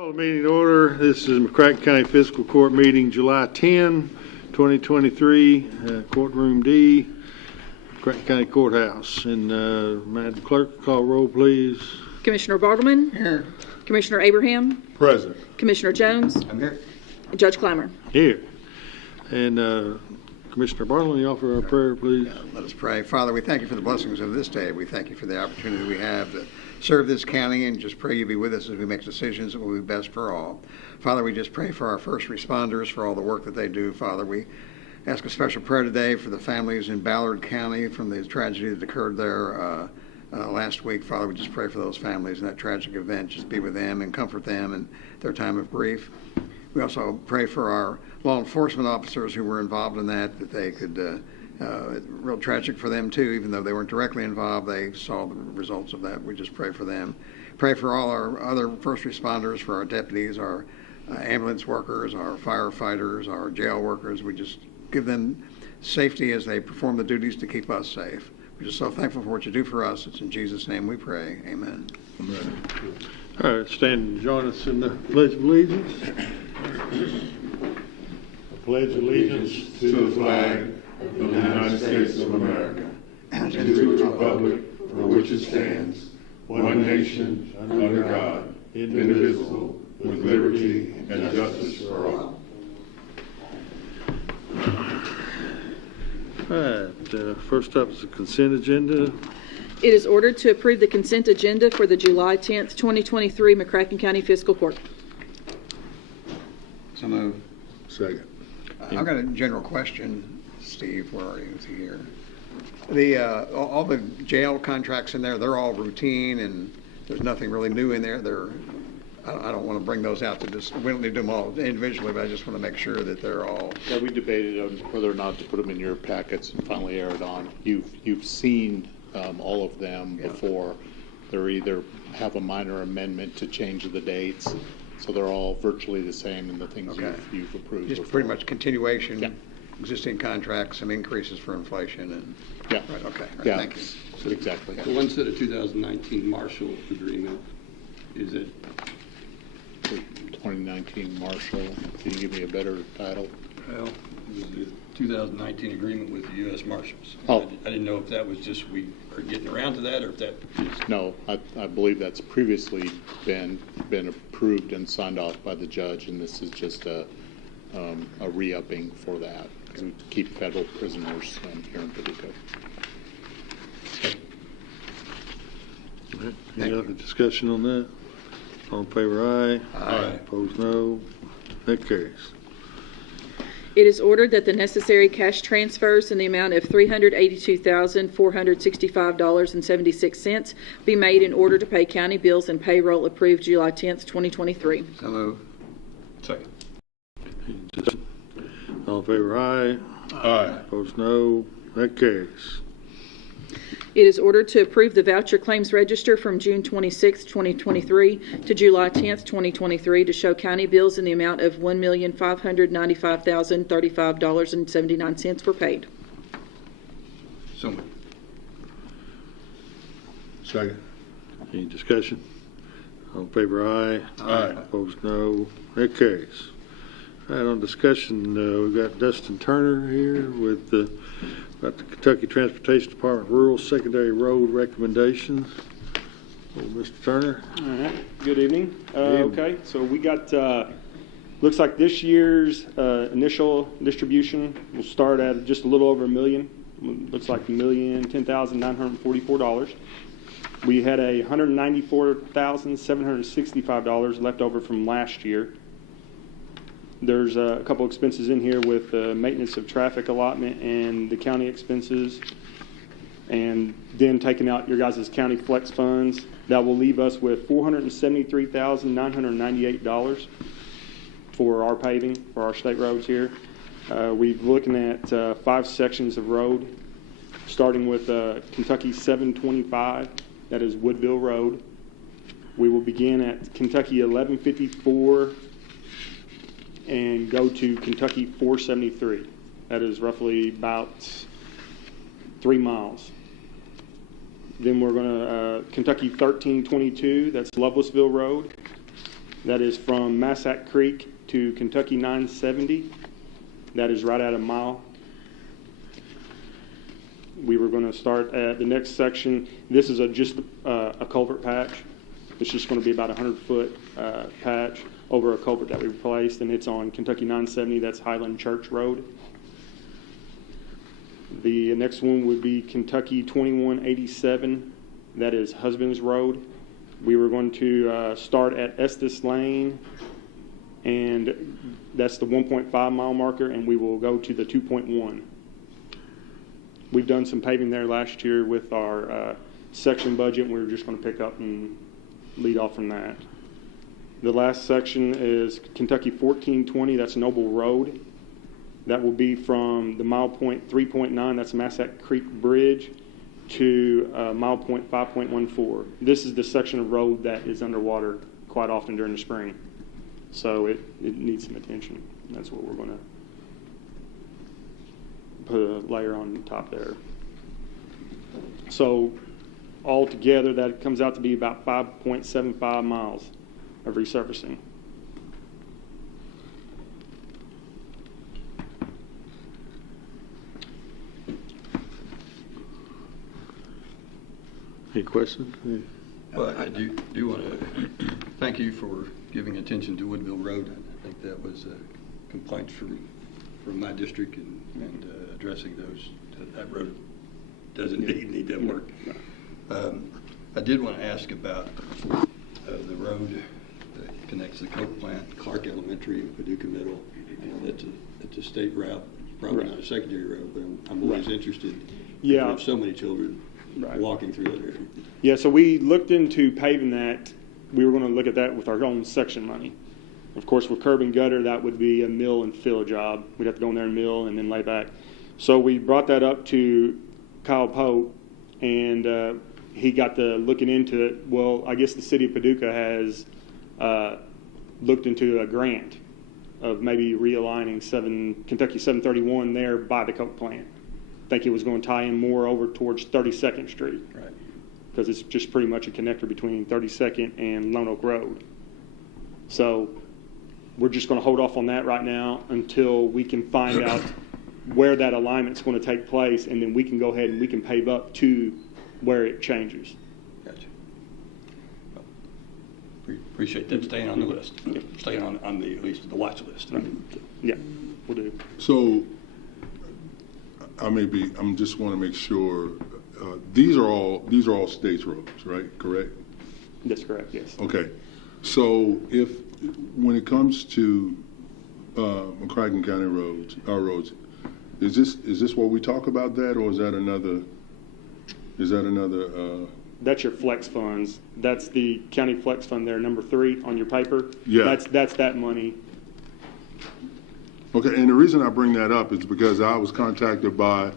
Call the meeting to order. This is McCracken County Fiscal Court meeting July 10, 2023, courtroom D, McCracken County Courthouse. And Madam Clerk, call roll, please. Commissioner Bartleman. Here. Commissioner Abraham. Present. Commissioner Jones. I'm here. Judge Clymer. Here. And Commissioner Bartleman, you offer a prayer, please. Let us pray. Father, we thank you for the blessings of this day. We thank you for the opportunity we have to serve this county, and just pray you be with us as we make decisions that will be best for all. Father, we just pray for our first responders, for all the work that they do. Father, we ask a special prayer today for the families in Ballard County from the tragedy that occurred there last week. Father, we just pray for those families in that tragic event. Just be with them and comfort them in their time of grief. We also pray for our law enforcement officers who were involved in that they could, real tragic for them too, even though they weren't directly involved, they saw the results of that. We just pray for them. Pray for all our other first responders, for our deputies, our ambulance workers, our firefighters, our jail workers. We just give them safety as they perform the duties to keep us safe. We're just so thankful for what you do for us. It's in Jesus' name we pray. Amen. Amen. All right, stand and join us in the Pledge of Allegiance. I pledge allegiance to the flag of the United States of America and to the republic for which it stands, one nation, under God, indivisible, with liberty and justice for all. All right, first up is the consent agenda. It is ordered to approve the consent agenda for the July 10th, 2023 McCracken County Fiscal Court. So move. Second. I've got a general question. Steve, where are you? Is he here? The all the jail contracts in there, they're all routine, and there's nothing really new in there. I don't want to bring those out to just, we don't need to do them all individually, but I just want to make sure that they're all. Yeah, we debated on whether or not to put them in your packets and finally aired on. You've seen all of them before. They're either have a minor amendment to change the dates, so they're all virtually the same in the things you've approved. Just before. pretty much continuation. Yeah. Existing contracts, some increases for inflation, and Yeah. right, okay, right, Yeah. thank you. So exactly. The one set of 2019 Marshall agreement, is it? 2019 Marshall. Can you give me a better title? Well, it was the 2019 agreement with the U.S. Marshals. Oh. I didn't know if that was just we are getting around to that, or if that is. No, I believe that's previously been approved and signed off by the judge, and this is just a re-upping for that to keep federal prisoners here in Paducah. All right, any other discussion on that? All in favor, aye. Aye. Opposed, no. That carries. It is ordered that the necessary cash transfers in the amount of $382,465.76 be made in order to pay county bills and payroll approved July 10th, 2023. So move. Second. All in favor, aye. Aye. Opposed, no. That carries. It is ordered to approve the voucher claims register from June 26, 2023 to July 10th, 2023 to show county bills in the amount of $1,595,035.79 were paid. So moved. Second. Any discussion? All in favor, aye. Aye. Opposed, no. That carries. All right, on discussion, we've got Dustin Turner here with about the Kentucky Transportation Department Rural Secondary Road recommendations. Oh, Mr. Turner. All right. Good evening. Okay, so we got, looks like this year's initial distribution will start at just a little over $1 million. Looks like $1,010,944. We had a $194,765 left over from last year. There's a couple expenses in here with maintenance of traffic allotment and the county expenses, and then taking out your guys' county flex funds. That will leave us with $473,998 for our paving, for our state roads here. We're looking at 5 sections of road, starting with Kentucky 725, that is Woodville Road. We will begin at Kentucky 1154 and go to Kentucky 473. That is roughly about 3 miles. Then we're going to Kentucky 1322, that's Lovelessville Road. That is from Massac Creek to Kentucky 970. That is right at a mile. We were going to start at the next section. This is just a culvert patch. It's just going to be about a 100-foot patch over a culvert that we replaced, and it's on Kentucky 970. That's Highland Church Road. The next one would be Kentucky 2187. That is Husbands Road. We were going to start at Estes Lane, and that's the 1.5 mile marker, and we will go to the 2.1. We've done some paving there last year with our section budget, and we were just going to pick up and lead off from that. The last section is Kentucky 1420. That's Noble Road. That will be from the mile point 3.9, that's Massac Creek Bridge, to mile point 5.14. This is the section of road that is underwater quite often during the spring. So it needs some attention. That's what we're going to put a layer on top there. So altogether, that comes out to be about 5.75 miles of resurfacing. Any questions? Well, I do want to thank you for giving attention to Woodville Road. I think that was complaints from my district and addressing those. That road does indeed need that work. I did want to ask about the road that connects the Coke plant, Clark Elementary, and Paducah Middle. That's a state route, probably not a secondary road, but I'm always interested. Yeah. We have so many children Right. walking through that area. Yeah, so we looked into paving that. We were going to look at that with our own section money. Of course, with curb and gutter, that would be a mill and fill job. We'd have to go in there and mill and then lay back. So we brought that up to Kyle Pope, and he got to looking into it. Well, I guess the city of Paducah has looked into a grant of maybe realigning Kentucky 731 there by the Coke plant. I think it was going to tie in more over towards 32nd Street. Right. Because it's just pretty much a connector between 32nd and Lone Oak Road. So we're just going to hold off on that right now until we can find out where that alignment's going to take place, and then we can go ahead and we can pave up to where it changes. Gotcha. Well, appreciate that staying on the list, staying on the at least the watch list. Right? Yeah, we'll do. So I'm just want to make sure, these are all state roads, right? Correct? That's correct, yes. Okay. So when it comes to McCracken County roads, our roads, is this where we talk about that, or is that another? That's your flex funds. That's the county flex fund there, number 3 on your paper. Yeah. That's that money. Okay, and the reason I bring that up is because I was contacted by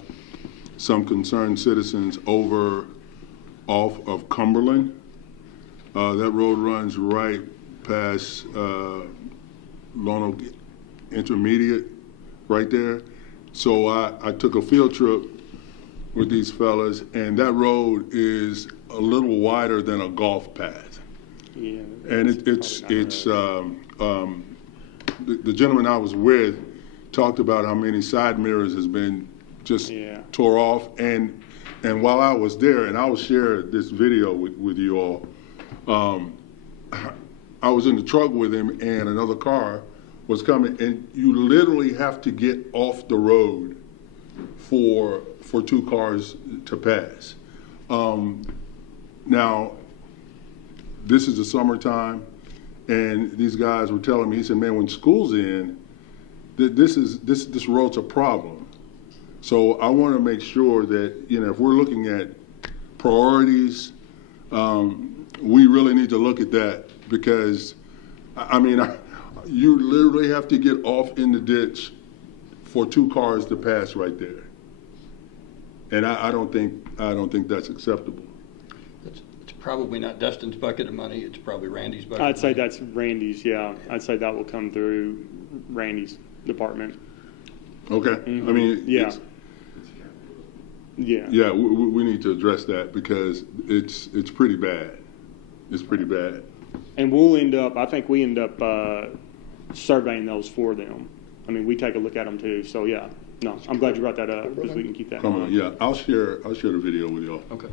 some concerned citizens off of Cumberland. That road runs right past Lone Oak Intermediate, right there. So I took a field trip with these fellas, and that road is a little wider than a golf path. Yeah. And the gentleman I was with talked about how many side mirrors has been just tore off. And while I was there, and I will share this video with you all, I was in the truck with him, and another car was coming, and you literally have to get off the road for 2 cars to pass. Now, this is the summertime, and these guys were telling me, he said, man, when school's in, this road's a problem. So I want to make sure that, if we're looking at priorities, we really need to look at that, because, you literally have to get off in the ditch for 2 cars to pass right there. And I don't think that's acceptable. It's probably not Dustin's bucket of money. It's probably Randy's bucket. I'd say that's Randy's, yeah. I'd say that will come through Randy's department. Okay. Mm-hmm. Yeah, we need to address that, because it's pretty bad. It's pretty bad. And I think we end up surveying those for them. I mean, we take a look at them too. So yeah, no, I'm glad you brought that up because we can keep that in Come on, mind. yeah, I'll share the video with y'all. Okay.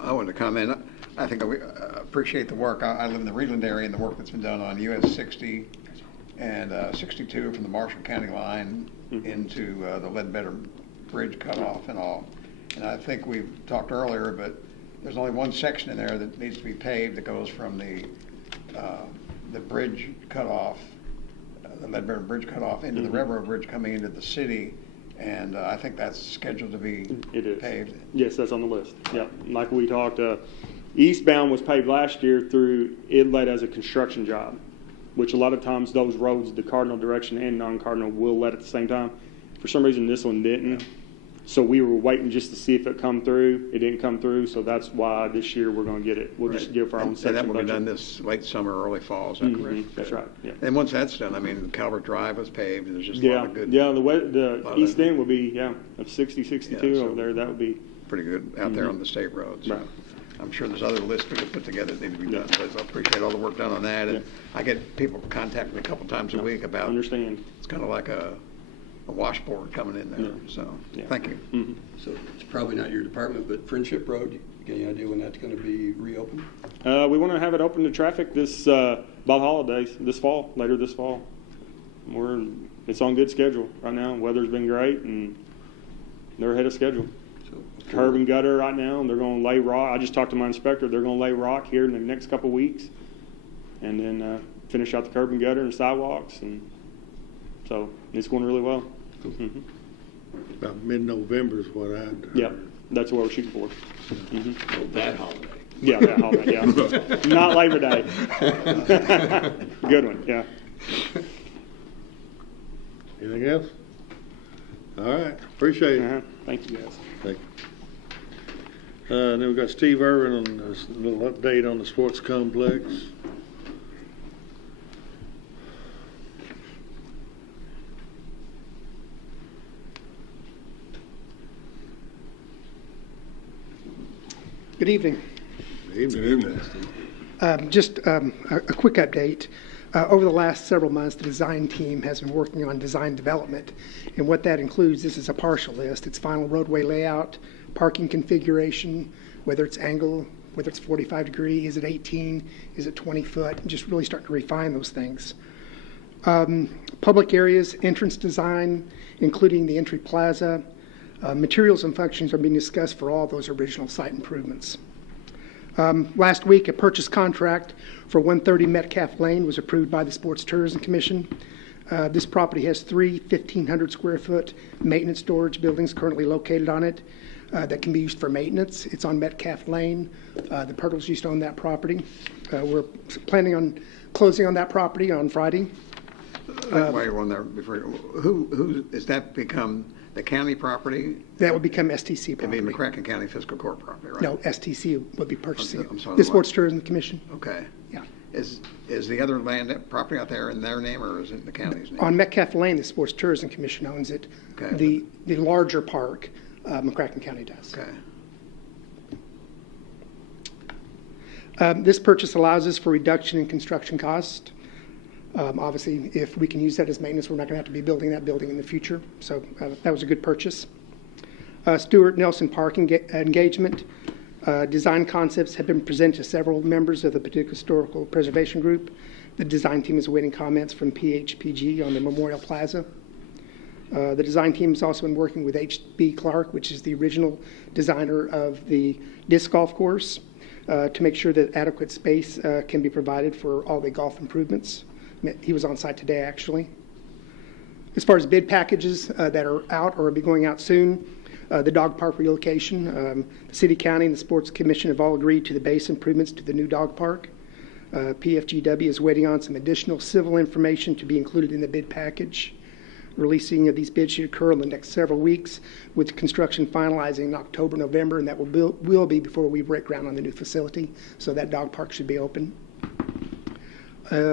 I wanted to comment. I think we appreciate the work. I live in the Reedland area and the work that's been done on US 60 and 62 from the Marshall County line into the Ledbetter Bridge cutoff and all. And I think we've talked earlier, but there's only one section in there that needs to be paved that goes from the bridge cutoff, the Ledbetter Bridge cutoff into the railroad bridge coming into the city. And I think that's scheduled to be paved. Yes, that's on the list. Yeah, like we talked, eastbound was paved last year through Inlet as a construction job, which a lot of times those roads, the cardinal direction and non-cardinal, will let at the same time. For some reason, this one didn't. So we were waiting just to see if it come through. It didn't come through, so that's why this year we're going to get it. We'll just give our own section. And that will be budget. done this late summer, early fall, is that correct? That's right, yeah. And once that's done, I mean, Calvert Drive was paved, and there's just a Yeah, lot of good, the east end will be, of 60, 62 Yeah, so- over there. That would be, pretty good out there on the state roads. So Right. I'm sure there's other lists we could put together that need to be done, but I appreciate all the work done on that. And I get people contact me a couple times a week about, understand. it's kind of like a washboard coming in there, so, Yeah. thank you. So it's probably not your department, but Friendship Road, you got any idea when that's going to be reopened? We want to have it open to traffic this, by the holidays, later this fall. It's on good schedule right now. Weather's been great and they're ahead of schedule. So Curb and gutter right now, and they're going to lay rock. I just talked to my inspector. They're going to lay rock here in the next couple of weeks, and then finish out the curb and gutter and sidewalks, and so it's going really well. About mid-November is what I heard. Yep, that's what we're shooting for. Oh, that holiday. Yeah, that holiday, yeah. Not Labor Day. Good one, yeah. Anything else? All right, appreciate it. Thank you, guys. Thank you. Then we've got Steve Irvin on this little update on the sports complex. Good evening. Evening. Just a quick update. Over the last several months, the design team has been working on design development. And what that includes, this is a partial list. It's final roadway layout, parking configuration, whether it's angle, whether it's 45 degree, is it 18, is it 20 foot, and just really start to refine those things. Public areas, entrance design, including the entry plaza, materials and functions are being discussed for all those original site improvements. Last week, a purchase contract for 130 Metcalf Lane was approved by the Sports Tourism Commission. This property has three 1,500 square foot maintenance storage buildings currently located on it that can be used for maintenance. It's on Metcalf Lane. The Purtles used to own that property. We're planning on closing on that property on Friday. While you're on there, who is that become the county property? That would become STC property. It'd be McCracken County Fiscal Court property, right? No, STC would be purchasing I'm it. sorry, The what? Sports Tourism Commission. Okay. Yeah. Is the other land property out there in their name, or is it the county's name? On Metcalf Lane, the Sports Tourism Commission owns it. Okay. The larger park, McCracken County does. Okay. This purchase allows us for reduction in construction cost. Obviously, if we can use that as maintenance, we're not going to have to be building that building in the future. So that was a good purchase. Stewart Nelson Park engagement. Design concepts have been presented to several members of the Paducah Historical Preservation Group. The design team is awaiting comments from PHPG on the Memorial Plaza. The design team has also been working with H.B. Clark, which is the original designer of the disc golf course, to make sure that adequate space can be provided for all the golf improvements. He was on site today, actually. As far as bid packages that are out or will be going out soon, the dog park relocation, the City, County, and the Sports Commission have all agreed to the base improvements to the new dog park. PFGW is waiting on some additional civil information to be included in the bid package. Releasing of these bids should occur in the next several weeks, with construction finalizing in October, November, and that will be before we break ground on the new facility, so that dog park should be open.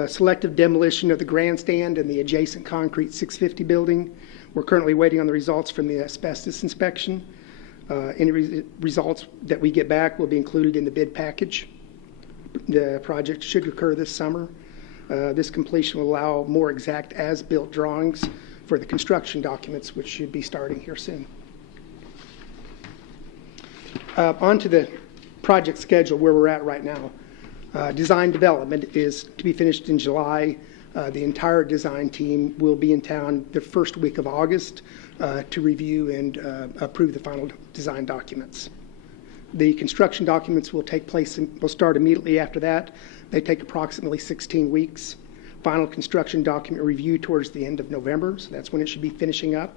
Selective demolition of the grandstand and the adjacent concrete 650 building. We're currently waiting on the results from the asbestos inspection. Any results that we get back will be included in the bid package. The project should occur this summer. This completion will allow more exact as-built drawings for the construction documents, which should be starting here soon. On to the project schedule, where we're at right now. Design development is to be finished in July. The entire design team will be in town the first week of August to review and approve the final design documents. The construction documents will start immediately after that. They take approximately 16 weeks. Final construction document review towards the end of November, so that's when it should be finishing up.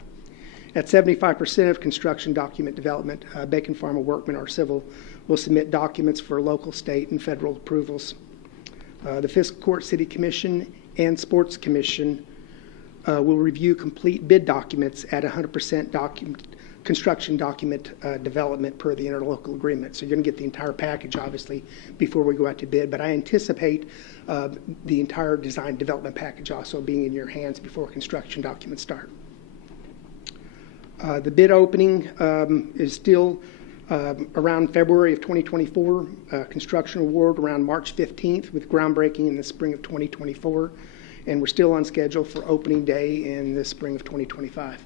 At 75% of construction document development, Bacon Pharma Workman, our civil, will submit documents for local, state, and federal approvals. The Fiscal Court City Commission and Sports Commission will review complete bid documents at 100% construction document development per the interlocal agreement. So you're going to get the entire package, obviously, before we go out to bid. But I anticipate the entire design development package also being in your hands before construction documents start. The bid opening is still around February of 2024. Construction award around March 15th with groundbreaking in the spring of 2024. And we're still on schedule for opening day in the spring of 2025.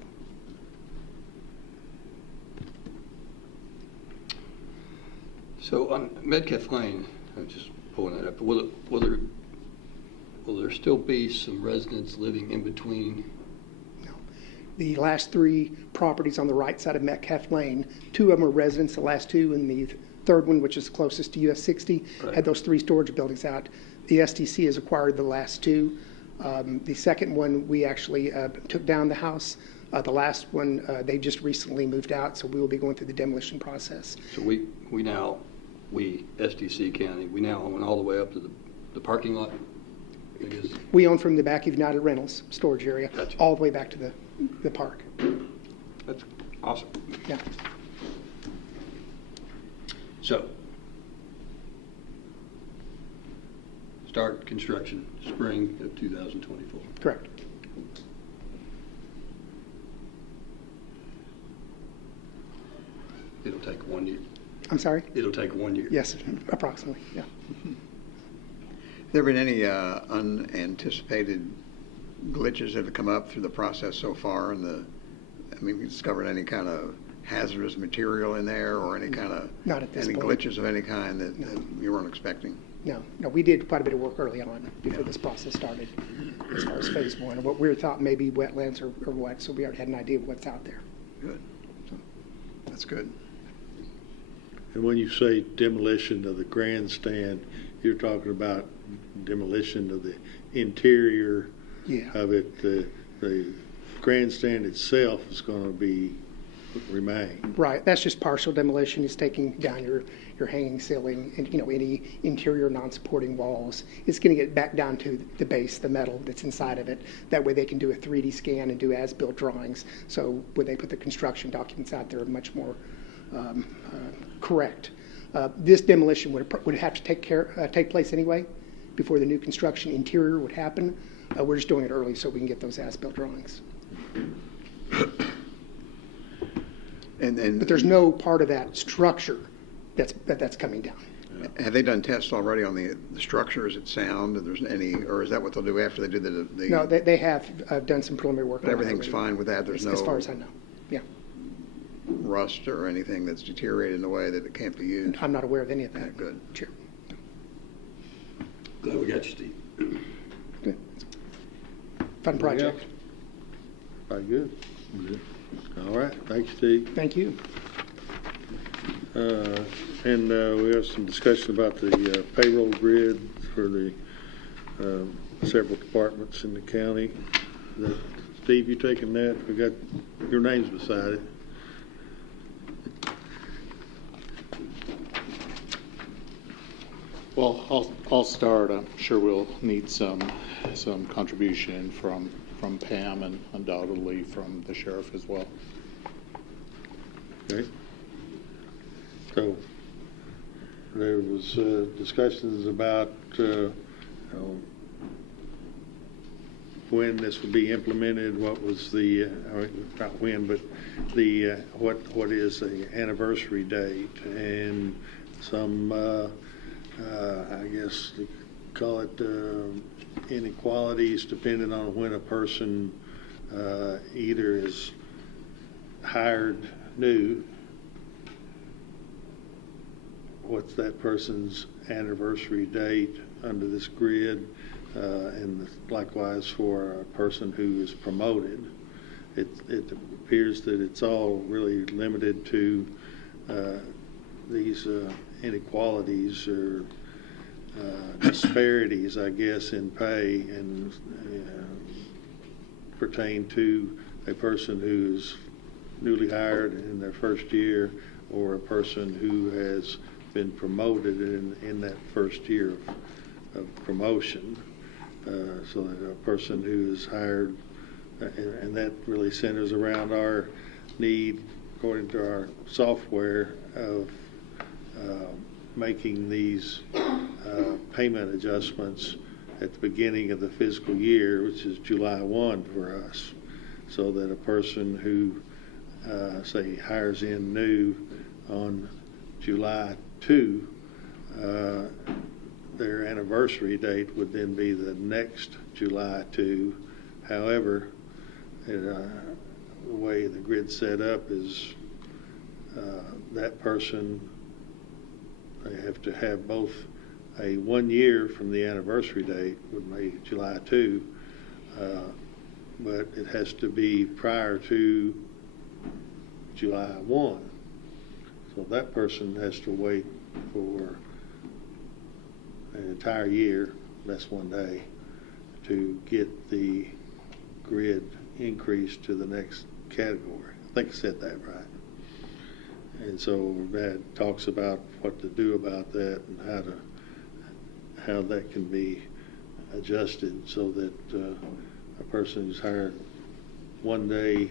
So on Metcalf Lane, I'm just pulling that up, will there still be some residents living in between? No. The last three properties on the right side of Metcalf Lane, two of them are residents, the last two, and the third one, which is closest to US 60, right, had those three storage buildings out. The STC has acquired the last two. The second one, we actually took down the house. The last one, they just recently moved out, so we will be going through the demolition process. So we SDC County, we now own all the way up to the parking lot? I guess. We own from the back of United Rentals storage area, Gotcha, all the way back to the park. That's awesome. Yeah. So, start construction spring of 2024. Correct. It'll take 1 year. I'm sorry? It'll take 1 year. Yes, approximately, yeah. Have there been any unanticipated glitches that have come up through the process so far? We discovered any kind of hazardous material in there, or any kind of Not at this any point. glitches of any kind that you weren't expecting? No, we did quite a bit of work early on before this process started, as far as phase one, what we thought maybe wetlands or what, so we already had an idea of what's out there. Good. That's good. And when you say demolition of the grandstand, you're talking about demolition of the interior Yeah. of it. The grandstand itself is going to remain. Right, that's just partial demolition. It's taking down your hanging ceiling and, any interior non-supporting walls. It's going to get back down to the base, the metal that's inside of it. That way they can do a 3D scan and do as-built drawings. So when they put the construction documents out there, much more correct. This demolition would have to take place anyway before the new construction interior would happen. We're just doing it early so we can get those as-built drawings. But there's no part of that structure that's coming down. Have they done tests already on the structure? Is it sound? Or is that what they'll do after they do the No, they have done some preliminary work. But everything's fine with that? There's as no far as I know. Yeah, rust or anything that's deteriorated in a way that it can't be used? I'm not aware of any of that. Yeah, good. Sure. Glad we got you, Steve. Good. Fun project. Very good. All right, thanks, Steve. Thank you. And we have some discussion about the payroll grid for the several departments in the county. Steve, you taking that? We got your names beside it. Well, I'll start. I'm sure we'll need some contribution from Pam and undoubtedly from the sheriff as well. Okay. So there was discussions about when this would be implemented, what was the, or not when, but the, what is the anniversary date, and some, I guess, you call it inequalities depending on when a person either is hired new, what's that person's anniversary date under this grid, and likewise for a person who is promoted. It appears that it's all really limited to these inequalities or disparities, I guess, in pay, and pertain to a person who's newly hired in their first year, or a person who has been promoted in that first year of promotion. So that a person who is hired, and that really centers around our need, according to our software, of making these payment adjustments at the beginning of the fiscal year, which is July 1 for us, so that a person who, say, hires in new on July 2, their anniversary date would then be the next July 2. However, the way the grid's set up is that person, they have to have both a 1 year from the anniversary date, would be July 2, but it has to be prior to July 1. So that person has to wait for an entire year, less 1 day, to get the grid increase to the next category. I think I said that right. And so that talks about what to do about that and how that can be adjusted so that a person who's hired 1 day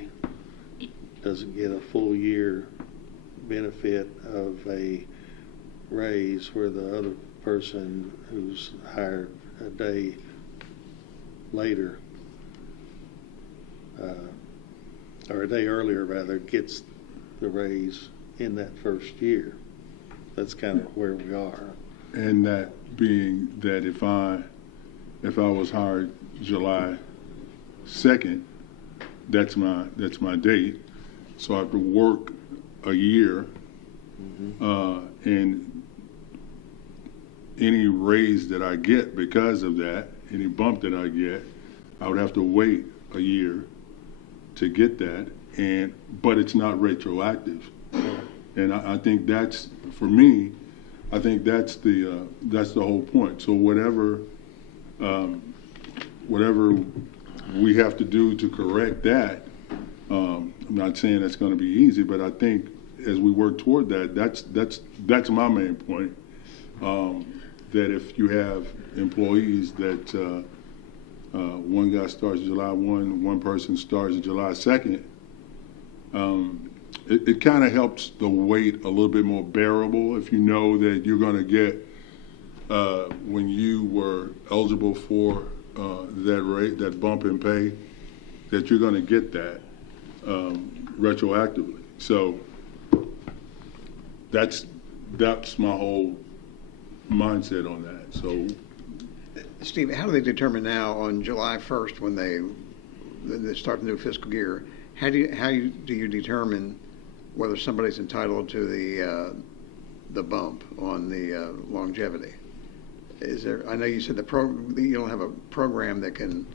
doesn't get a full year benefit of a raise, where the other person who's hired a day later, or a day earlier rather, gets the raise in that first year. That's kind of where we are. And that being that if I was hired July 2nd, that's my date. So I have to work a year, and any raise that I get because of that, any bump that I get, I would have to wait a year to get that, but it's not retroactive. And I think that's, for me, I think that's the whole point. So whatever we have to do to correct that, I'm not saying that's going to be easy, but I think as we work toward that, that's my main point. That if you have employees that one guy starts July 1, one person starts July 2nd, it kind of helps the weight a little bit more bearable if you know that you're going to get, when you were eligible for that rate, that bump in pay, that you're going to get that retroactively. So that's my whole mindset on that. So, Steve, how do they determine now on July 1st when they start the new fiscal year? How do you determine whether somebody's entitled to the bump on the longevity? Is there? I know you said you don't have a program that can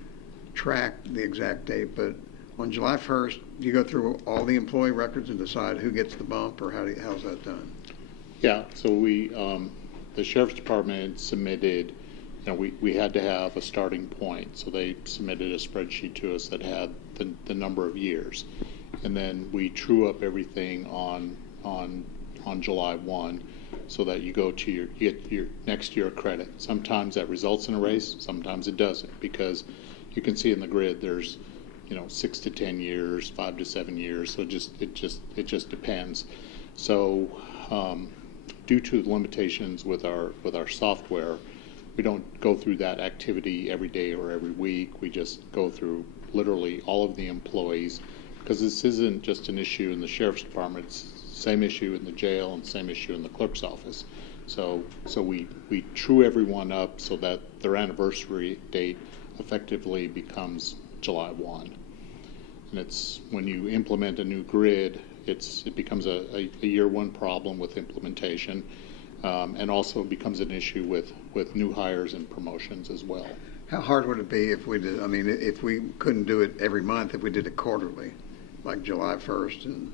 track the exact date, but on July 1st, do you go through all the employee records and decide who gets the bump, or how's that done? Yeah, so the Sheriff's Department submitted, we had to have a starting point, so they submitted a spreadsheet to us that had the number of years, and then we true up everything on July 1, so that you go to you get your next year credit. Sometimes that results in a raise, sometimes it doesn't, because you can see in the grid there's 6 to 10 years, 5 to 7 years, so it just depends. So due to the limitations with our software, we don't go through that activity every day or every week. We just go through literally all of the employees, because this isn't just an issue in the sheriff's department. It's the same issue in the jail and same issue in the clerk's office. So we true everyone up so that their anniversary date effectively becomes July 1. And it's when you implement a new grid, it becomes a year one problem with implementation, and also becomes an issue with new hires and promotions as well. How hard would it be if we did, I mean, if we couldn't do it every month, if we did it quarterly, like July 1st and,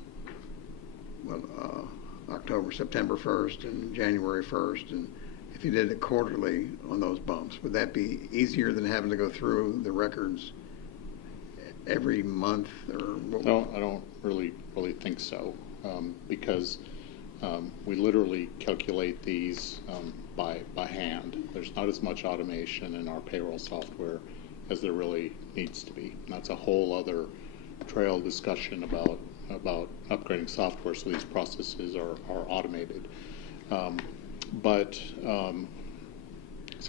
October, September 1st and January 1st, and if you did it quarterly on those bumps, would that be easier than having to go through the records every month? Or No, I don't really think so, because we literally calculate these by hand. There's not as much automation in our payroll software as there really needs to be. And that's a whole other trail discussion about upgrading software so these processes are automated. But so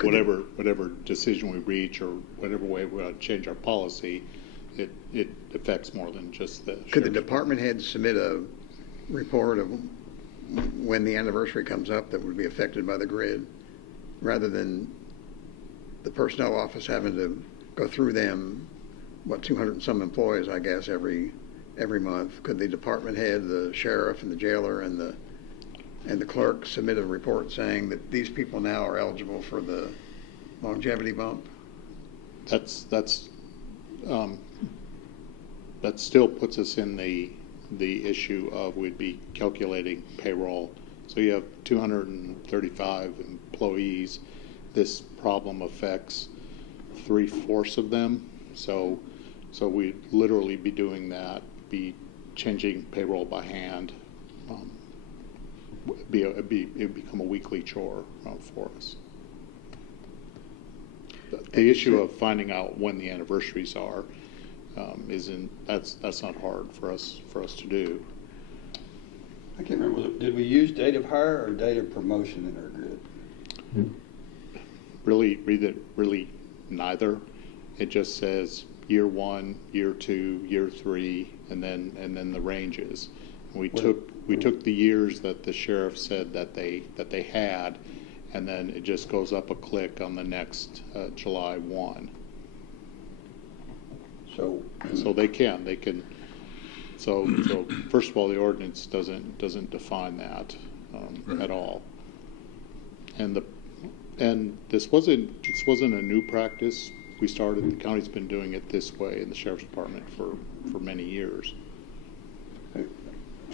whatever decision we reach or whatever way we want to change our policy, it affects more than just the could the department head submit a report of when the anniversary comes up that would be affected by the grid, rather than the personnel office having to go through them, 200 and some employees, I guess, every month? Could the department head, the sheriff and the jailer and the clerk submit a report saying that these people now are eligible for the longevity bump? That still puts us in the issue of we'd be calculating payroll. So you have 235 employees. This problem affects 3/4 of them. So we'd literally be doing that, be changing payroll by hand. It'd become a weekly chore for us. The issue of finding out when the anniversaries are that's not hard for us to do. I can't remember, did we use date of hire or date of promotion in our grid? Really neither. It just says year 1, year 2, year 3, and then the ranges. We took the years that the sheriff said that they had, and then it just goes up a click on the next July 1. So they can. So first of all, the ordinance doesn't define that at all. And this wasn't a new practice. The county's been doing it this way in the sheriff's department for many years. All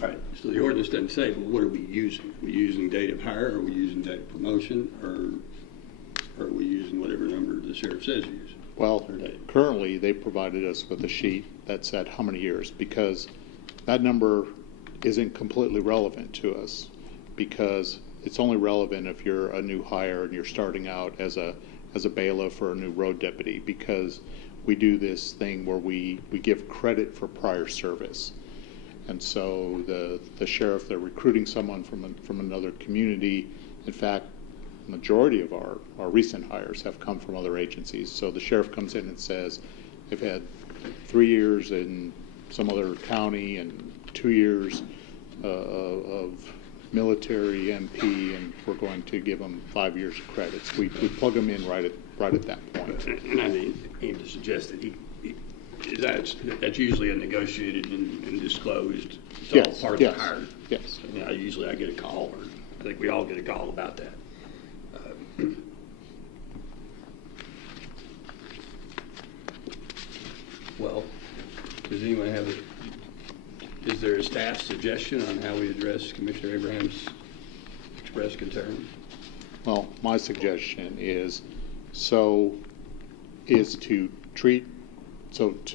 right, so the ordinance doesn't say, well, what are we using? Are we using date of hire, or are we using date of promotion, or are we using whatever number the sheriff says use? Well, currently they provided us with a sheet that said how many years, because that number isn't completely relevant to us, because it's only relevant if you're a new hire and you're starting out as a bailiff or a new road deputy, because we do this thing where we give credit for prior service. And so the sheriff, they're recruiting someone from another community. In fact, majority of our recent hires have come from other agencies. So the sheriff comes in and says, they've had 3 years in some other county and 2 years of military MP, and we're going to give them 5 years of credits. We plug them in right at that point. And I mean, aim to suggest that that's usually a negotiated and disclosed. It's Yes, all part yes, of the hire. yes. So, usually I get a call, or I think we all get a call about that. Well, does anyone is there a staff suggestion on how we address Commissioner Abraham's expressed concern? Well, my suggestion is to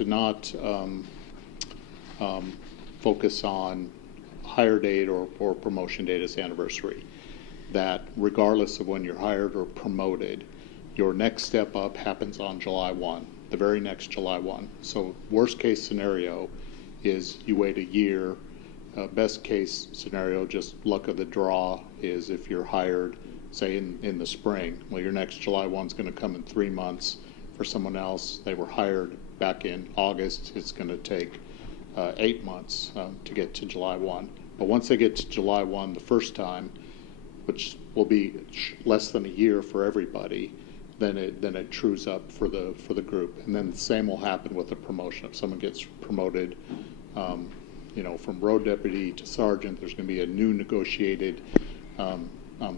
not focus on hire date or promotion date as anniversary. That regardless of when you're hired or promoted, your next step up happens on July 1, the very next July 1. So worst case scenario is you wait a year. Best case scenario, just luck of the draw, is if you're hired say in the spring. Well, your next July 1's going to come in 3 months. For someone else, they were hired back in August, it's going to take 8 months to get to July 1. But once they get to July 1 the first time, which will be less than a year for everybody, then it trues up for the group. And then the same will happen with the promotion. If someone gets promoted, from road deputy to sergeant, there's going to be a new negotiated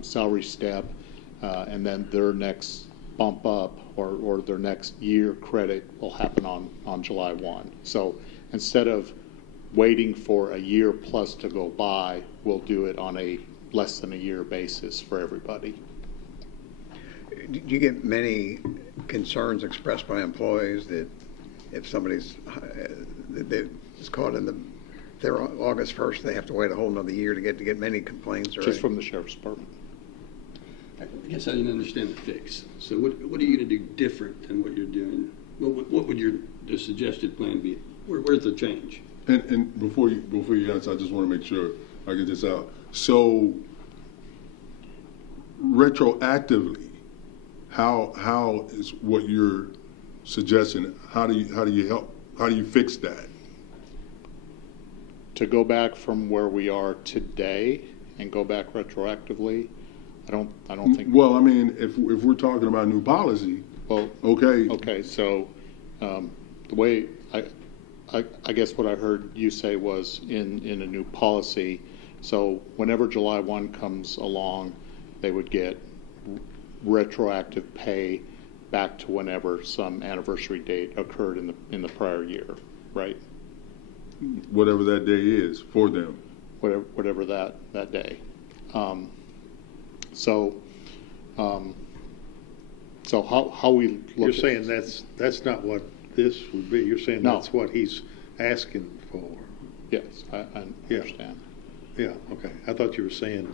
salary step, and then their next bump up or their next year credit will happen on July 1. So instead of waiting for a year plus to go by, we'll do it on a less than a year basis for everybody. Do you get many concerns expressed by employees that if somebody's is caught in they're August 1st, they have to wait a whole another year to get many complaints? Just from the sheriff's department. I guess I didn't understand the fix. So what are you going to do different than what you're doing? What would the suggested plan be? Where's the change? And before you answer, I just want to make sure I get this out. So retroactively, how is what you're suggesting? How do you help? How do you fix that? To go back from where we are today and go back retroactively, I don't think. Well, I mean, if we're talking about new policy, Well, okay. Okay, so the way I guess what I heard you say was in a new policy. So whenever July 1 comes along, they would get retroactive pay back to whenever some anniversary date occurred in the prior year, right? Whatever that day is for them. Whatever that day. So how we look. You're saying that's not what this would be. You're saying No. that's what he's asking for. Yes, I understand. Yeah, okay. I thought you were saying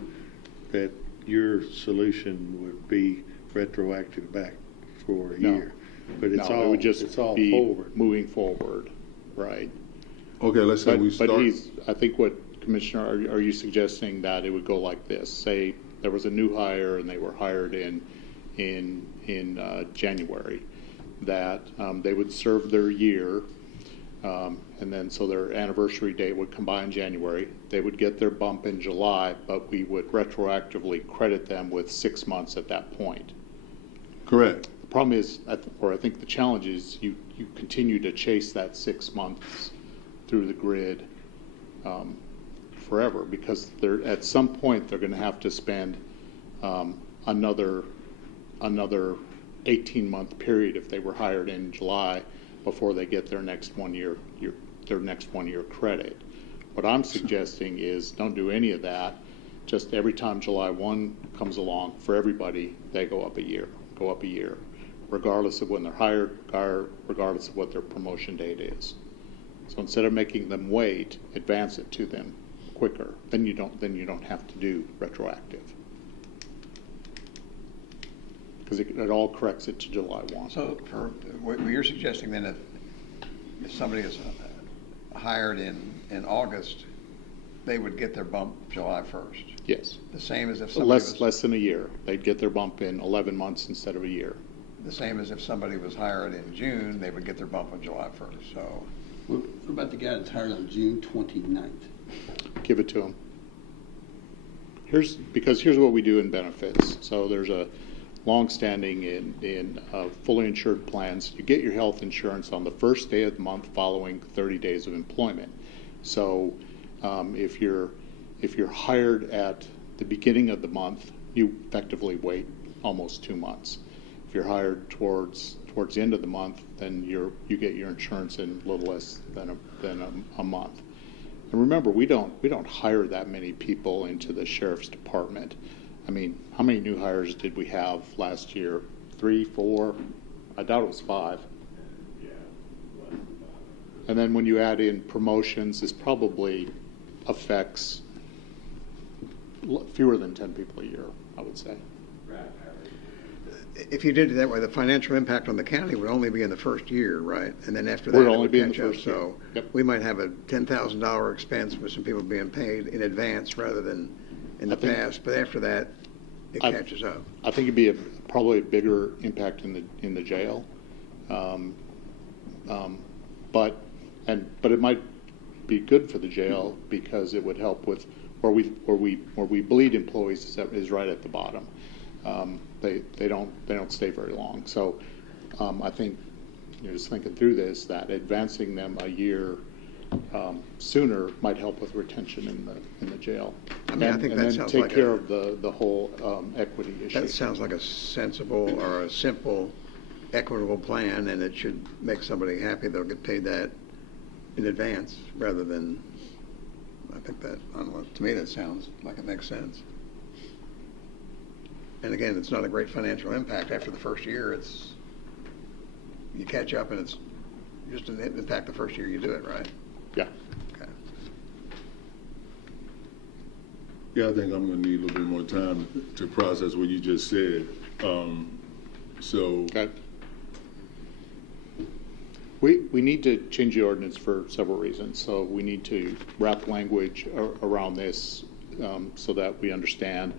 that your solution would be retroactive back for a No. year. But it's No, it would just it's all be forward. moving forward, right? Okay, let's say we start. But I think what, Commissioner, are you suggesting that it would go like this? Say there was a new hire and they were hired in January, that they would serve their year, and then so their anniversary date would come by in January. They would get their bump in July, but we would retroactively credit them with 6 months at that point. Correct. The problem is, or I think the challenge is, you continue to chase that 6 months through the grid forever, because at some point they're going to have to spend another 18-month period if they were hired in July before they get their next 1 year credit. What I'm suggesting is don't do any of that. Just every time July 1 comes along, for everybody, they go up a year, regardless of when they're hired, regardless of what their promotion date is. So instead of making them wait, advance it to them quicker. Then you don't have to do retroactive, because it all corrects it to July 1. So for what you're suggesting then, if somebody is hired in August, they would get their bump July 1st. Yes. The same as if somebody Less than a year. They'd get their bump in 11 months instead of a year. the same as if somebody was hired in June, they would get their bump on July 1st. So What about the guy that's hired on June 29th? Give it to them. Here's what we do in benefits. So there's a long-standing in fully insured plans. You get your health insurance on the first day of the month following 30 days of employment. So if you're hired at the beginning of the month, you effectively wait almost 2 months. If you're hired towards the end of the month, then you get your insurance in a little less than a month. And remember, we don't hire that many people into the sheriff's department. I mean, how many new hires did we have last year? 3, 4? I doubt it was 5. And then when you add in promotions, this probably affects fewer than 10 people a year, I would say. if you did it that way, the financial impact on the county would only be in the first year, right? And then after that, Would it only would be in the catch up. first year. So Yep. we might have a $10,000 expense with some people being paid in advance rather than in the I think- past. But after that, it I- catches up. I think it'd be probably a bigger impact in the jail. But it might be good for the jail because it would help with where we bleed employees is right at the bottom. They don't stay very long. So I think, just thinking through this, that advancing them a year sooner might help with retention in the jail. I mean, I think that and then sounds take like care a- of the whole equity issue. That sounds like a sensible or a simple, equitable plan, and it should make somebody happy. They'll get paid that in advance rather than, I think that, I don't know, to me that sounds like it makes sense. And again, it's not a great financial impact. After the first year, you catch up and it's just an impact the first year you do it, right? Yeah. Okay. Yeah, I think I'm gonna need a little bit more time to process what you just said. So, Okay. We need to change the ordinance for several reasons. So we need to wrap language around this so that we understand.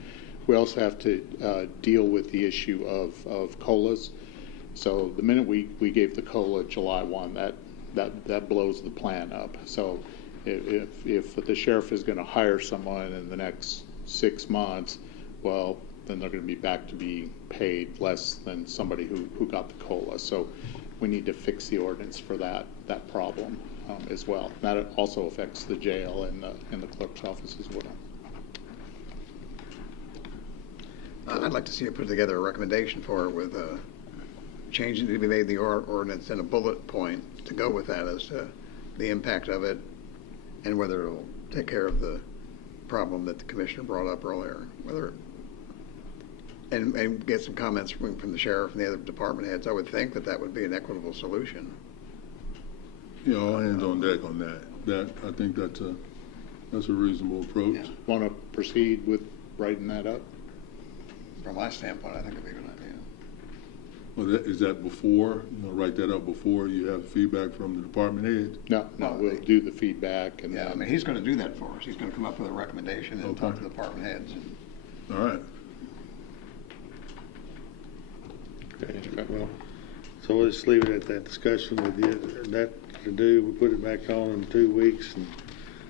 We also have to deal with the issue of COLAs. So the minute we gave the COLA July 1, that blows the plan up. So if the sheriff is going to hire someone in the next 6 months, well, then they're going to be back to being paid less than somebody who got the COLA. So we need to fix the ordinance for that problem as well. That also affects the jail and the clerk's office as well. I'd like to see you put together a recommendation for it with changes to be made in the ordinance and a bullet point to go with that as to the impact of it and whether it'll take care of the problem that the commissioner brought up earlier. And get some comments from the sheriff and the other department heads. I would think that would be an equitable solution. all hands on deck on that. I think that's a reasonable approach. Yeah. Want to proceed with writing that up? From my standpoint, I think it'd be a good idea. Well, is that before, write that up before you have feedback from the department heads? No, No, we'll do the feedback and Yeah, I then. mean, he's going to do that for us. He's going to come up with a recommendation and talk to the department heads. And All right. Okay, well, so we'll just leave it at that discussion with you. That to do, we'll put it back on in 2 weeks and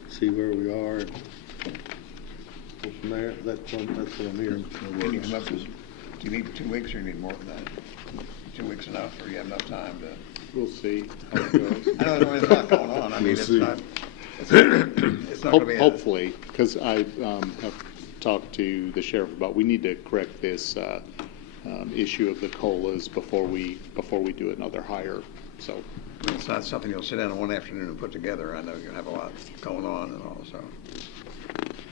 see where we are. And go from there. That's what I'm hearing. can you come up with, do you need 2 weeks or you need more than that? 2 weeks enough, or you have enough time to? We'll see how it goes. I know there's a lot going on. I mean, it's see. not going to be. Hopefully, because I have talked to the sheriff about, we need to correct this issue of the COLAs before we do another hire. So It's not something you'll sit down in one afternoon and put together. I know you have a lot going on and all, so.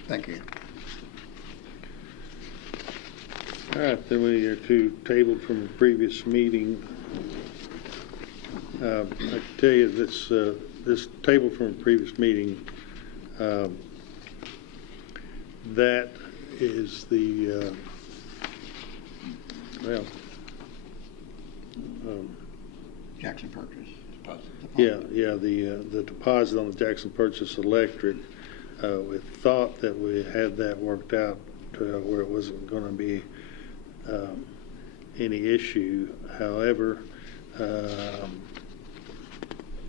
Thank you. All right, then we are to table from the previous meeting. I can tell you this table from a previous meeting, that is the, Jackson Purchase. the deposit on the Jackson Purchase Electric. We thought that we had that worked out to where it wasn't going to be any issue. However,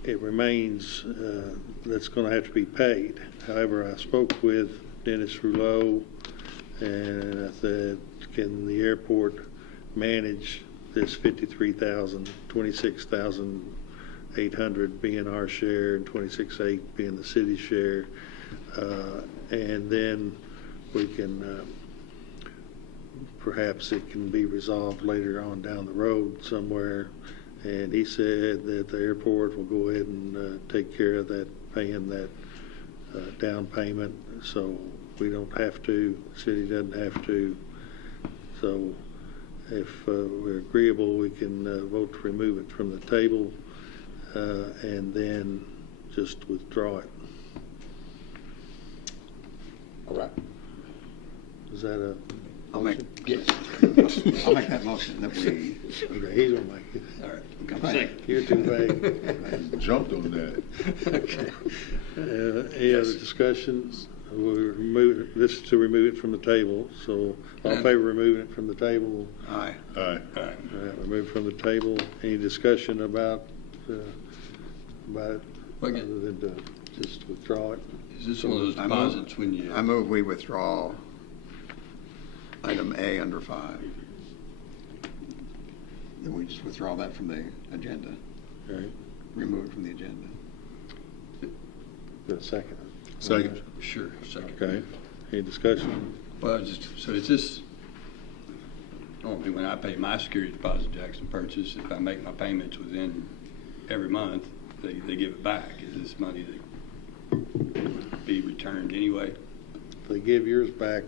it remains that's going to have to be paid. However, I spoke with Dennis Rouleau and I said, can the airport manage this 53,000, 26,800 being our share and 26,800 being the city's share, and then we can perhaps it can be resolved later on down the road somewhere. And he said that the airport will go ahead and take care of that, paying that down payment, so we don't have to, the city doesn't have to. So if we're agreeable, we can vote to remove it from the table and then just withdraw it. all right. Is that a I'll make motion? I'll make that motion that we. Okay, he's gonna make it. All right. Okay. You're too vague. Jumped on that. Okay. Any other discussions? This is to remove it from the table, so all in favor of removing it from the table? Aye. Aye. All right, remove it from the table. Any discussion about it, Well, other than to just withdraw it? Is this one of those I move- deposits when you? I move we withdraw item A under 5. Then we just withdraw that from the agenda, All right, remove it from the agenda. got a second? Second. Sure, second. Okay, any discussion? Well, so it's just, normally when I pay my security deposit, Jackson Purchase, if I make my payments within every month, they give it back. Is this money that be returned anyway? If they give yours back,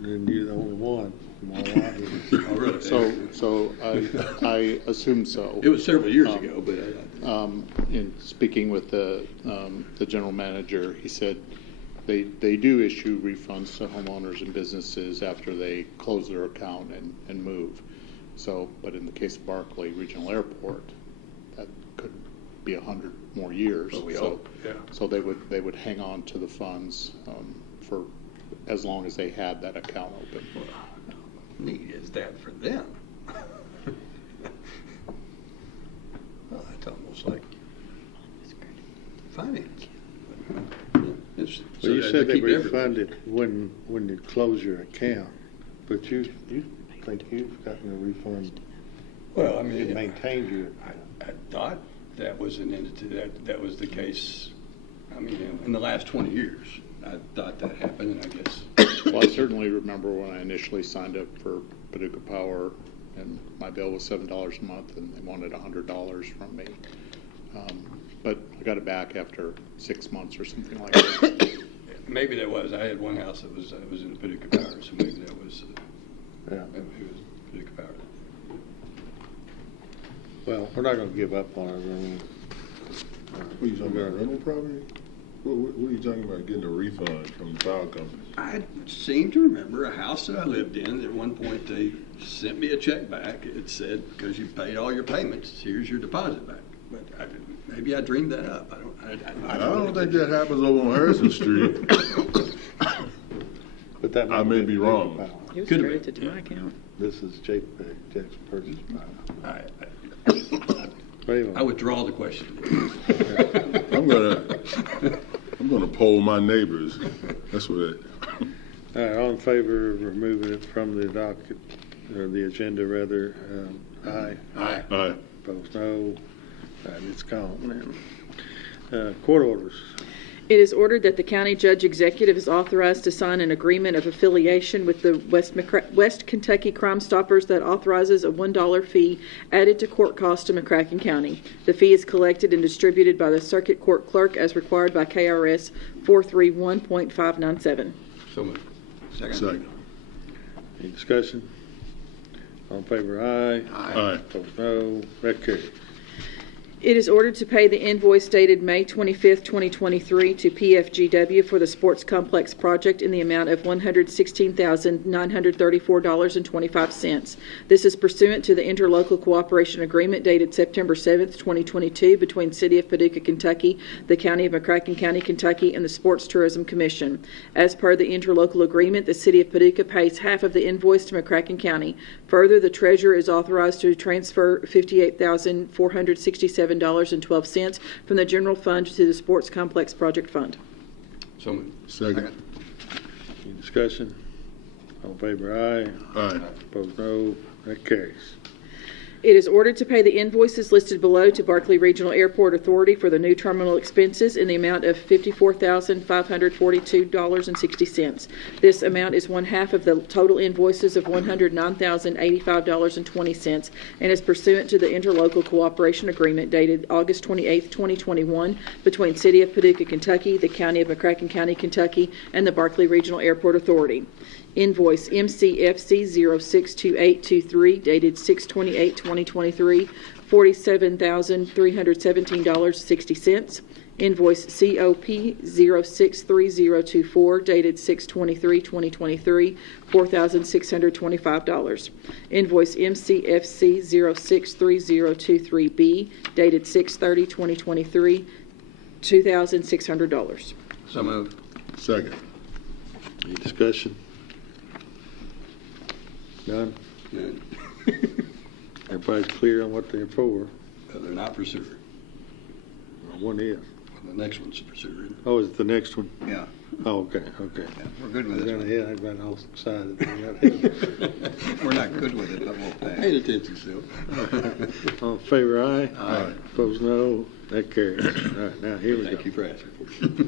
then you're the only one. More likely. Oh, really? So I assume so. It was several years ago, but In speaking with the general manager, he said they do issue refunds to homeowners and businesses after they close their account and move. So, but in the case of Barkley Regional Airport, that could be 100 more years. Well, we So- hope, yeah. So they would hang on to the funds for as long as they had that account open. neat is that for them? Well, that's almost like finance. Well, you said they refunded when you close your account, but you think you've gotten a refund? Well, I You mean, maintained your I thought that was an entity, that was the case, I mean, in the last 20 years. I thought that happened, and I guess. Well, I certainly remember when I initially signed up for Paducah Power, and my bill was $7 a month, and they wanted $100 from me. But I got it back after 6 months or something like that. Maybe that was, I had one house that was in Paducah Power, so maybe that was, Yeah. maybe it was Paducah Power. Well, we're not going to give up on it. I mean, What are you talking about, rental property? What are you talking about, getting a refund from the power company? I seem to remember a house that I lived in, at one point they sent me a check back. It said, because you paid all your payments, here's your deposit back. But maybe I dreamed that up. I don't think that happens over on Harrison Street. But that I may be wrong. It was Could've credited to my account. This is JPEG, Jackson Purchase. I withdraw the question. I'm gonna poll my neighbors. That's what it. All right, all in favor of removing it from the docket, or the agenda rather, aye. Aye. Aye. Opposed, no. All right, it's gone now. Court orders. It is ordered that the county judge executive is authorized to sign an agreement of affiliation with the West Kentucky Crime Stoppers that authorizes a $1 fee added to court costs to McCracken County. The fee is collected and distributed by the circuit court clerk as required by KRS 431.597. So moved. Second. Any discussion? All in favor, aye. Aye. Opposed, no. That carries. It is ordered to pay the invoice dated May 25th, 2023 to PFGW for the Sports Complex project in the amount of $116,934.25. This is pursuant to the interlocal cooperation agreement dated September 7th, 2022 between City of Paducah, Kentucky, the County of McCracken County, Kentucky, and the Sports Tourism Commission. As per the interlocal agreement, the City of Paducah pays half of the invoice to McCracken County. Further, the treasurer is authorized to transfer $58,467.12 from the general fund to the Sports Complex Project Fund. So moved. Second. Any discussion? All in favor, aye. Aye. Opposed, no. That carries. It is ordered to pay the invoices listed below to Barkley Regional Airport Authority for the new terminal expenses in the amount of $54,542.60. This amount is one half of the total invoices of $109,085.20 and is pursuant to the interlocal cooperation agreement dated August 28, 2021 between City of Paducah, Kentucky, the County of McCracken County, Kentucky, and the Barkley Regional Airport Authority. Invoice MCFC 062823 dated 6/28/2023, $47,317.60. Invoice COP 063024 dated 6/23/2023, $4,625. Invoice MCFC 063023B dated 6/30/2023, $2,600. So moved. Second. Any discussion? None? None. Everybody's clear on what they're for? They're not for sewer. Well, one is. The next one's for sewer. isn't it? Oh, is it the next one? Yeah, Oh, okay, okay. yeah, we're good with I this ran one. ahead, I ran all excited. We're not good with it, but we'll pay. Pay attention still. All in favor, aye? Aye. Opposed, no. That carries. All right, now, here we go. Thank you for asking for it.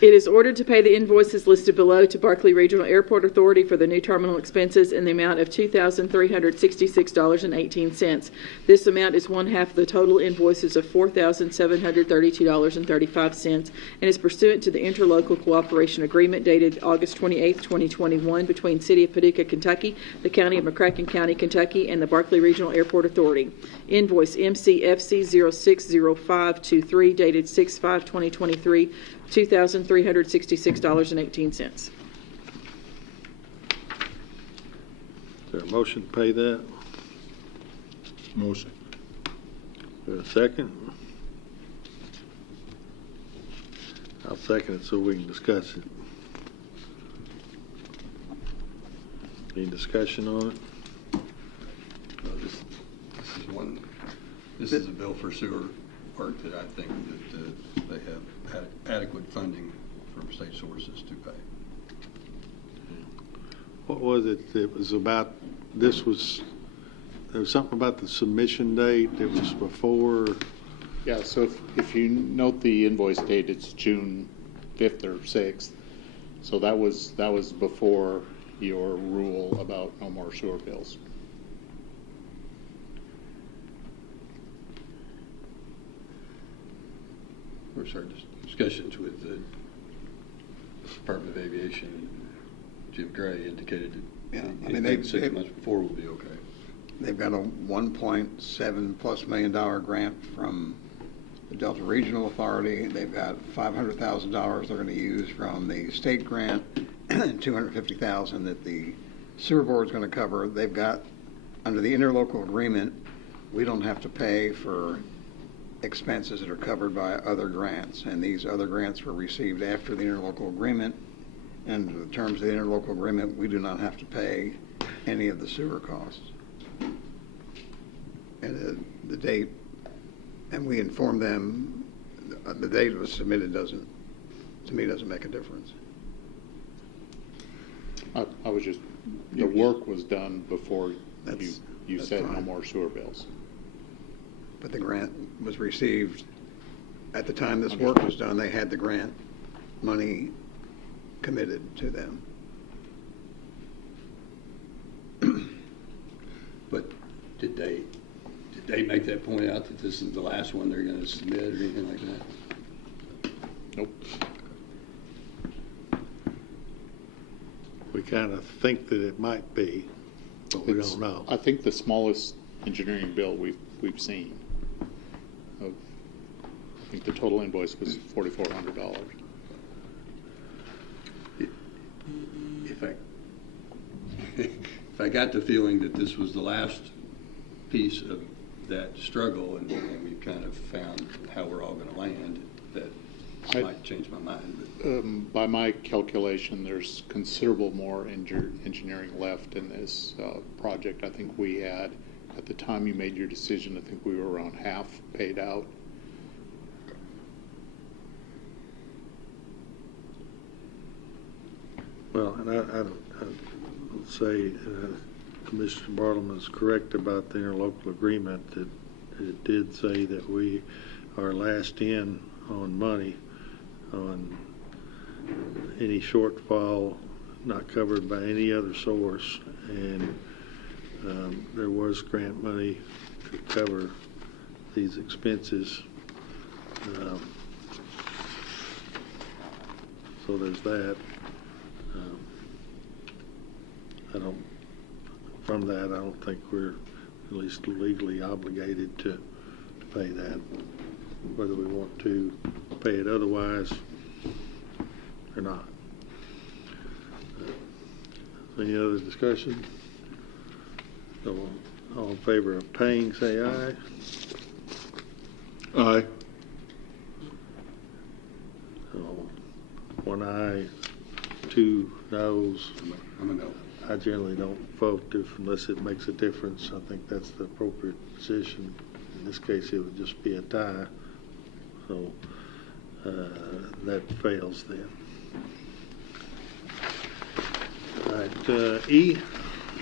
It is ordered to pay the invoices listed below to Barkley Regional Airport Authority for the new terminal expenses in the amount of $2,366.18. This amount is one half of the total invoices of $4,732.35 and is pursuant to the interlocal cooperation agreement dated August 28, 2021 between City of Paducah, Kentucky, the County of McCracken County, Kentucky, and the Barkley Regional Airport Authority. Invoice MCFC 060523 dated 6/5/2023, $2,366.18. Is there a motion to pay that? Motion. Is there a second? I'll second it so we can discuss it. Any discussion on it? This is a bill for sewer work that I think that they have adequate funding from state sources to pay. What was it? It was about, there was something about the submission date. It was before, Yeah, so if you note the invoice date, it's June 5th or 6th. So that was before your rule about no more sewer bills. Of course, our discussions with the Department of Aviation, Jim Gray indicated that Yeah, I anything mean, 6 months before will be okay. They've got a $1.7+ million grant from the Delta Regional Authority. They've got $500,000 they're going to use from the state grant and $250,000 that the sewer board is going to cover. They've got, under the interlocal agreement, we don't have to pay for expenses that are covered by other grants, and these other grants were received after the interlocal agreement. And in the terms of the interlocal agreement, we do not have to pay any of the sewer costs. And the date, and we informed them, the date it was submitted doesn't make a difference. I was just, the work was done before That's said no fine. more sewer bills. But the grant was received, at the time this work was done, they had the grant money committed to them. But did they make that point out that this is the last one they're going to submit or anything like that? Nope. we kind of think that it might be, but we It's, don't know. I think the smallest engineering bill we've seen. I think the total invoice was $4,400. If I got the feeling that this was the last piece of that struggle and we've kind of found how we're all going to land, that might change my mind. But By my calculation, there's considerable more engineering left in this project. I think we had, at the time you made your decision, I think we were around half paid out. Well, and I would say Commissioner Bartleman is correct about the interlocal agreement, that it did say that we are last in on money on any shortfall not covered by any other source, and there was grant money to cover these expenses. So there's that. From that, I don't think we're at least legally obligated to pay that, whether we want to pay it otherwise or not. Any other discussion? So, all in favor of paying, say aye. Aye. So, one aye, 2 noes. I'm a no. I generally don't vote unless it makes a difference. I think that's the appropriate position. In this case, it would just be a tie. So that fails then. All right, E.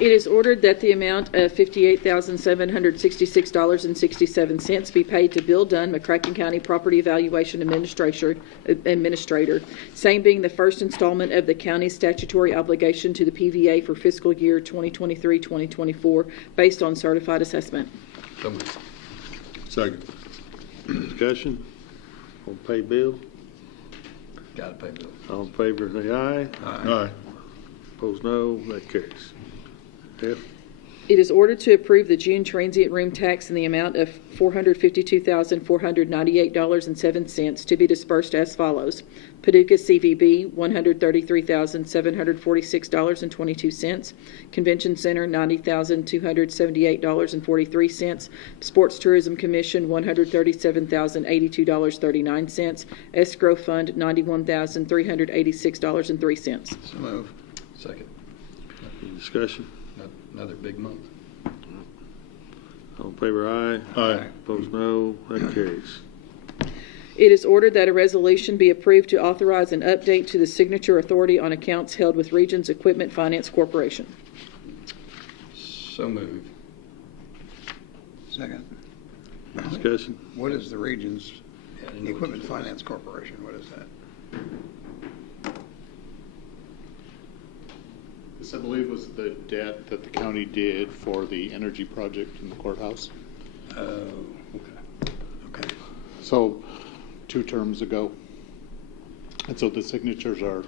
It is ordered that the amount of $58,766.67 be paid to Bill Dunn, McCracken County Property Evaluation Administrator, same being the first installment of the county's statutory obligation to the PVA for fiscal year 2023-2024 based on certified assessment. So moved. Second. Discussion. On pay bill. Got to pay bills. All in favor, say aye. Aye. Opposed, no. That carries. F. It is ordered to approve the June transient room tax in the amount of $452,498.07 to be dispersed as follows. Paducah CVB, $133,746.22. Convention Center, $90,278.43. Sports Tourism Commission, $137,082.39. Escrow Fund, $91,386.03. So move. Second. Any discussion? Another big month. All in favor, aye. Aye. Opposed, no. That carries. It is ordered that a resolution be approved to authorize an update to the signature authority on accounts held with Regions Equipment Finance Corporation. So moved. Second. Discussion. What is the Regions Yeah, I didn't know what Equipment this was. Finance Corporation? What is that? This, I believe, was the debt that the county did for the energy project in the courthouse. Oh, okay. Okay. So, 2 terms ago. And so the signatures are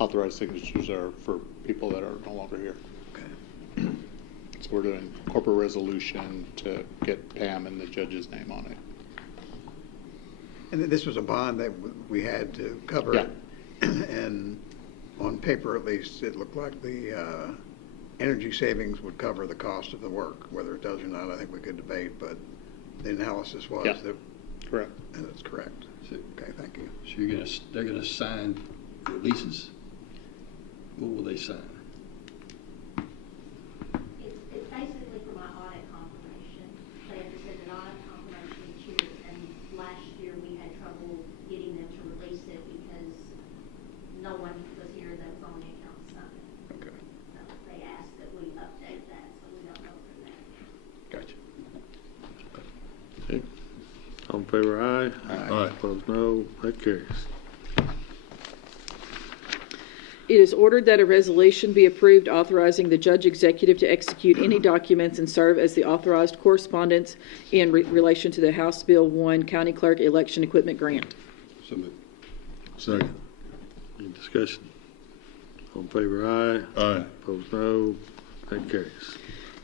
authorized signatures are for people that are no longer here. Okay. So we're doing corporate resolution to get Pam and the judge's name on it. And this was a bond that we had to cover. Yeah. And on paper, at least, it looked like the energy savings would cover the cost of the work. Whether it does or not, I think we could debate, but the analysis was Yeah. that, Correct. and it's correct. So, Okay, thank you. so they're gonna sign releases? What will they sign? It's basically for my audit confirmation. They have to send an audit confirmation each year, and last year we had trouble getting them to release it because no one was here that was on the account to sign it. Okay, So they asked that we update that, so we don't go through that. gotcha. Okay. All in favor, aye. Aye. Opposed, no. That carries. It is ordered that a resolution be approved authorizing the judge executive to execute any documents and serve as the authorized correspondence in relation to the House Bill 1 County Clerk Election Equipment Grant. So moved. Second. Any discussion? All in favor, aye. Aye. Opposed, no. That carries.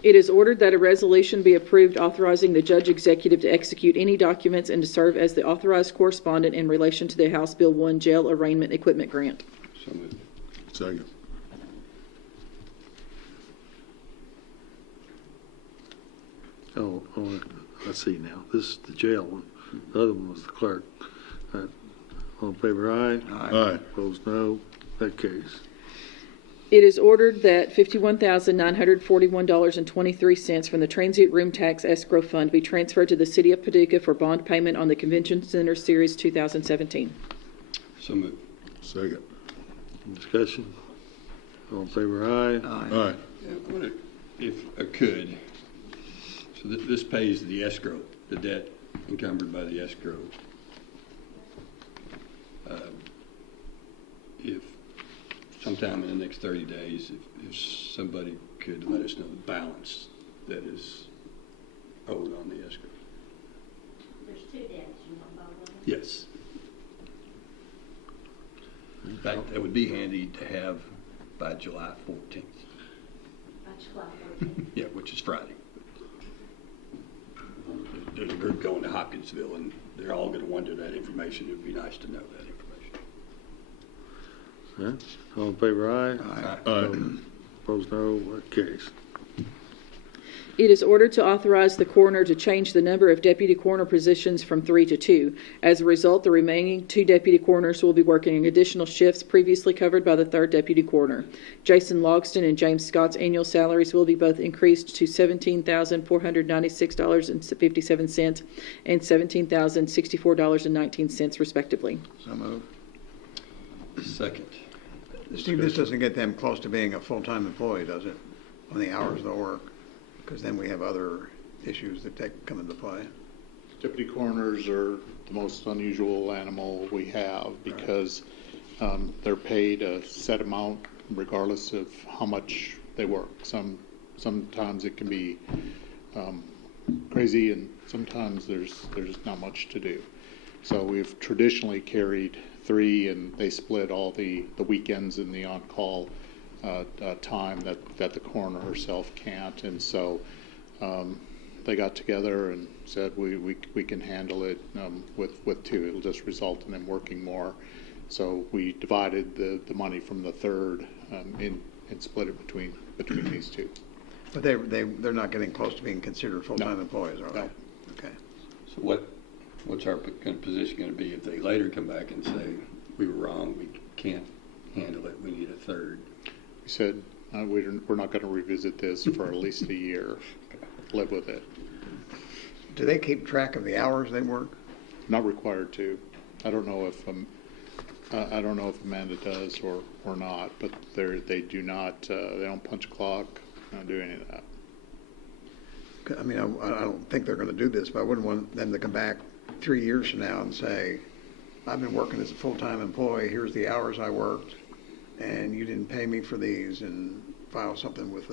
It is ordered that a resolution be approved authorizing the judge executive to execute any documents and to serve as the authorized correspondent in relation to the House Bill 1 Jail Arraignment Equipment Grant. So moved. Second. Oh, I see now. This is the jail one. The other one was the clerk. All in favor, aye. Aye. Opposed, no. That carries. It is ordered that $51,941.23 from the transient room tax escrow fund be transferred to the city of Paducah for bond payment on the Convention Center Series 2017. So moved. Second. Discussion? All in favor, aye. Aye. Yeah, I wonder if I could, so this pays the escrow, the debt encumbered by the escrow. If sometime in the next 30 days, if somebody could let us know the balance that is owed on the escrow. There's 2 debts, you want both of them? Yes. In fact, that would be handy to have by July 14th. By July 14th. Yeah, which is Friday. There's a group going to Hopkinsville, and they're all going to wonder that information. It would be nice to know that information. All right. All in favor, aye. Aye. Aye. Opposed, no. That carries. It is ordered to authorize the coroner to change the number of deputy coroner positions from 3 to 2. As a result, the remaining 2 deputy coroners will be working additional shifts previously covered by the 3rd deputy coroner. Jason Logston and James Scott's annual salaries will be both increased to $17,496.57 and $17,064.19 respectively. So moved. Second. Steve, this doesn't get them close to being a full-time employee, does it, on the hours they'll work? Because then we have other issues that come into play. Deputy coroners are the most unusual animal we have because they're paid a set amount regardless of how much they work. Sometimes it can be crazy, and sometimes there's not much to do. So we've traditionally carried 3, and they split all the weekends and the on-call time that the coroner herself can't, and so they got together and said we can handle it with 2. It'll just result in them working more. So we divided the money from the 3rd and split it between these 2. But they're not getting close to being considered full-time employees, are they? No. Okay. So what's our position going to be if they later come back and say, we were wrong, we can't handle it, we need a 3rd? We said we're not going to revisit this for at least a year. Live with it. Do they keep track of the hours they work? Not required to. I don't know if Amanda does or not, but they do not. They don't punch a clock. Not do any of that. I mean, I don't think they're going to do this, but I wouldn't want them to come back 3 years from now and say, I've been working as a full-time employee, here's the hours I worked, and you didn't pay me for these, and file something with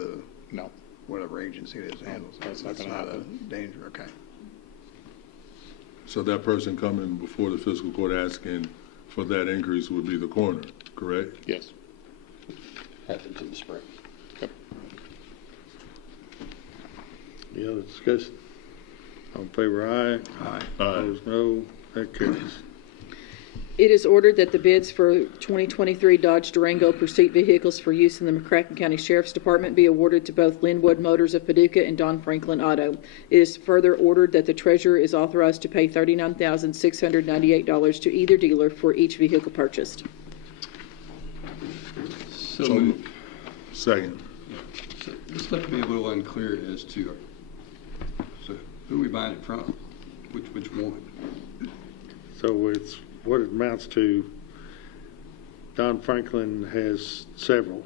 No. whatever agency it is that handles it. That's not gonna a happen. danger, okay. So that person coming before the fiscal court asking for that increase would be the coroner, correct? Yes. Happens in the spring. Yep. Any other discussion? All in favor, aye. Aye. Opposed, no. That carries. It is ordered that the bids for 2023 Dodge Durango pursuit vehicles for use in the McCracken County Sheriff's Department be awarded to both Linwood Motors of Paducah and Don Franklin Auto. It is further ordered that the treasurer is authorized to pay $39,698 to either dealer for each vehicle purchased. So moved. Second. So this left me a little unclear as to, so who are we buying it from? Which one? So it's what it amounts to. Don Franklin has several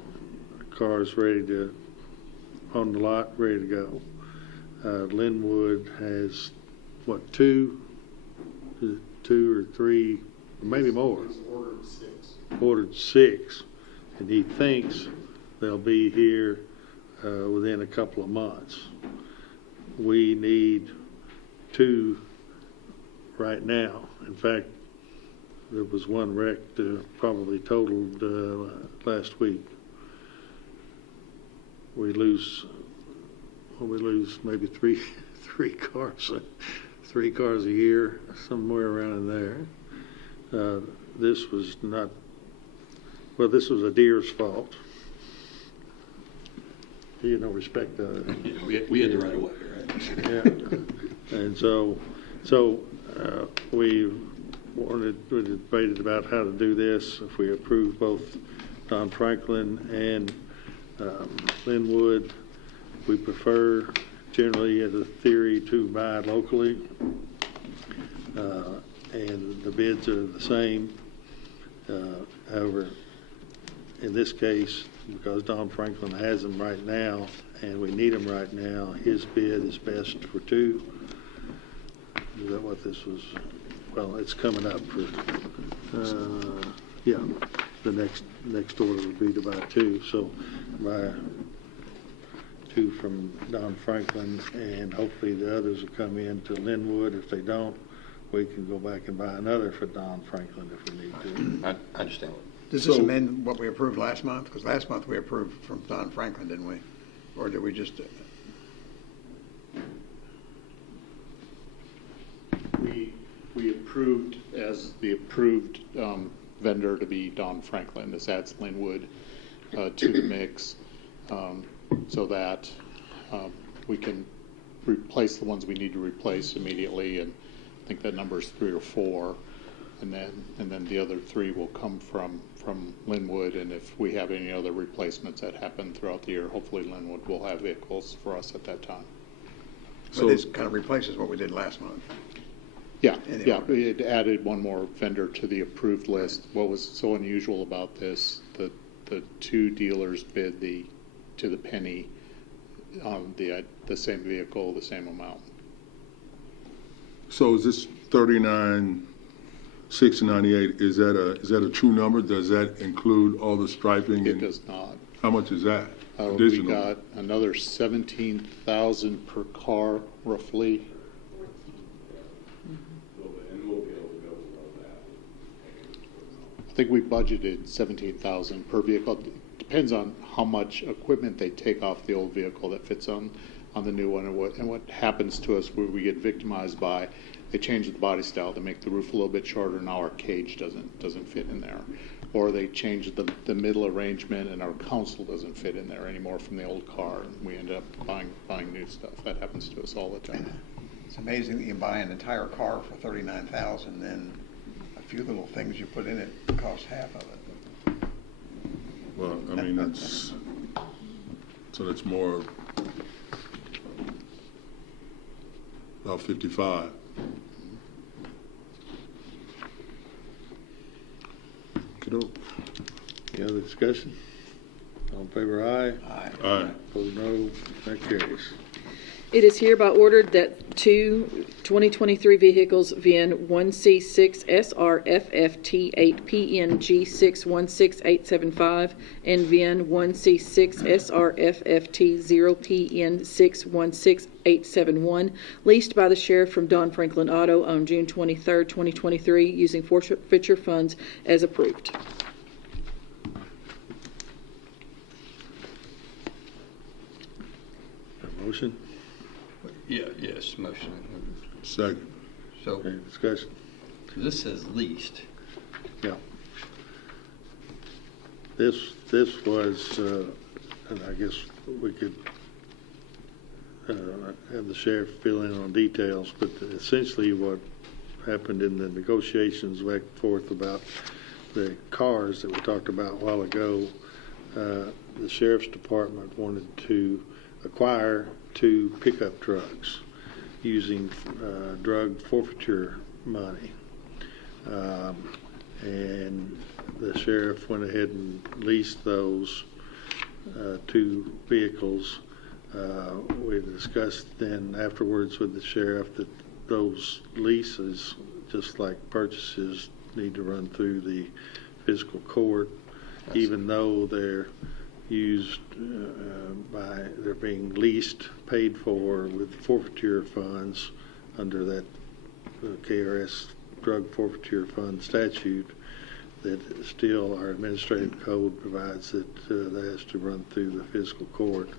cars ready to, on the lot, ready to go. Linwood has, what, 2 or 3, maybe more. Ordered 6. And he thinks they'll be here within a couple of months. We need 2 right now. In fact, there was one wrecked, probably totaled last week. We lose maybe three cars, 3 cars a year, somewhere around in there. This was not. Well, this was a deer's fault. You know, respect. We had the right of way, right? Yeah, and so we debated about how to do this. If we approve both Don Franklin and Linwood, we prefer generally as a theory to buy locally, and the bids are the same. However, in this case, because Don Franklin has them right now and we need them right now, his bid is best for 2. Is that what this was? Well, it's coming up for, yeah, the next order would be to buy 2. So buy 2 from Don Franklin, and hopefully the others will come in to Linwood. If they don't, we can go back and buy another for Don Franklin if we need to. I understand. Does this amend what we approved last month? Because last month we approved from Don Franklin, didn't we? Or did we just? We approved as the approved vendor to be Don Franklin. This adds Linwood to the mix, so that we can replace the ones we need to replace immediately, and I think that number is 3 or 4. And then the other 3 will come from Linwood, and if we have any other replacements that happen throughout the year, hopefully Linwood will have vehicles for us at that time. So this kind of replaces what we did last month. Yeah, In the yeah, order. it added one more vendor to the approved list. What was so unusual about this, the 2 dealers bid to the penny on the same vehicle, the same amount. So is this 39,698? Is that a true number? Does that include all the striping? It and does not. How much is that? We Additional? got another 17,000 per car, roughly. I think we budgeted 17,000 per vehicle. Depends on how much equipment they take off the old vehicle that fits on the new one, and what happens to us where we get victimized by. They change the body style to make the roof a little bit shorter. Now our cage doesn't fit in there, or they change the middle arrangement and our console doesn't fit in there anymore from the old car, and we end up buying new stuff. That happens to us all the time. It's amazing that you buy an entire car for $39,000, then a few little things you put in it cost half of it. Well, I mean, that's more about 55. Kiddo. Any other discussion? All in favor, aye. Aye. Aye. Opposed, no. That carries. It is hereby ordered that 2 2023 vehicles, VIN 1C6SRFFT8PNG616875 and VIN 1C6SRFFT0PN616871, leased by the sheriff from Don Franklin Auto on June 23, 2023, using forfeiture funds as approved. Motion? Yes, motion. Second. So Any discussion? this says leased. Yeah. This was, and I guess we could have the sheriff fill in on details, but essentially what happened in the negotiations back and forth about the cars that we talked about a while ago, the sheriff's department wanted to acquire 2 pickup trucks using drug forfeiture money. And the sheriff went ahead and leased those 2 vehicles. We discussed then afterwards with the sheriff that those leases, just like purchases, need to run through the fiscal court, even though they're used they're being leased, paid for with forfeiture funds under that KRS drug forfeiture fund statute, that still our administrative code provides that that has to run through the fiscal court.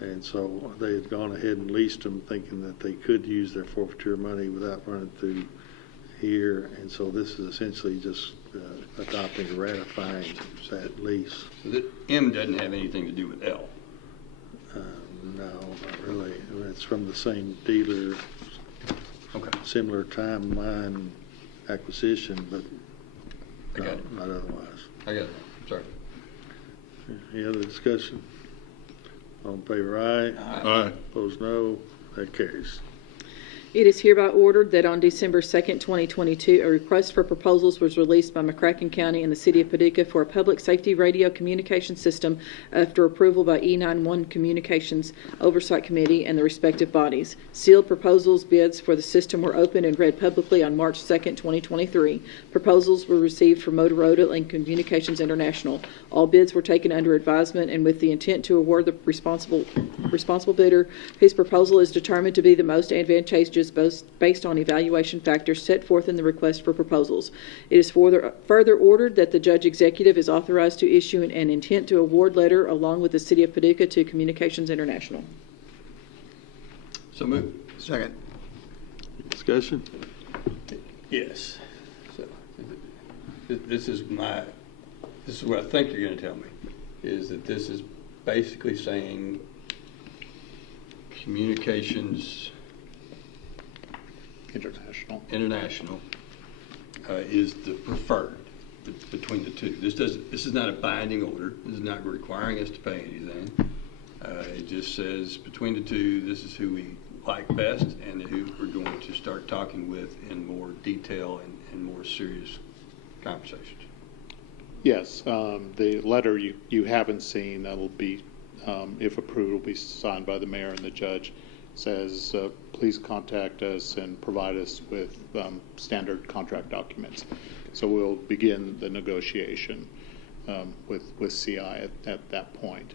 And so they had gone ahead and leased them thinking that they could use their forfeiture money without running through here. And so this is essentially just adopting or ratifying that lease. So that M doesn't have anything to do with L. No, not really. I mean, it's from the same dealer, Okay. similar timeline acquisition, but I got it. not otherwise. I got it. I'm sorry. Any other discussion? All in favor, aye. Aye. Opposed, no. That carries. It is hereby ordered that on December 2nd, 2022, a request for proposals was released by McCracken County and the City of Paducah for a public safety radio communication system after approval by E91 Communications Oversight Committee and the respective bodies. Sealed proposals bids for the system were opened and read publicly on March 2nd, 2023. Proposals were received from Motorola and Communications International. All bids were taken under advisement and with the intent to award the responsible bidder whose proposal is determined to be the most advantageous based on evaluation factors set forth in the request for proposals. It is further ordered that the judge executive is authorized to issue an intent to award letter along with the City of Paducah to Communications International. So move. Second. Discussion? Yes. So this is what I think you're going to tell me, is that this is basically saying Communications International. Is the preferred between the two. This is not a binding order. This is not requiring us to pay anything. It just says between the two, this is who we like best and who we're going to start talking with in more detail and more serious conversations. Yes, the letter you haven't seen, that'll be, if approved, will be signed by the mayor and the judge, says, please contact us and provide us with standard contract documents. So we'll begin the negotiation with CI at that point.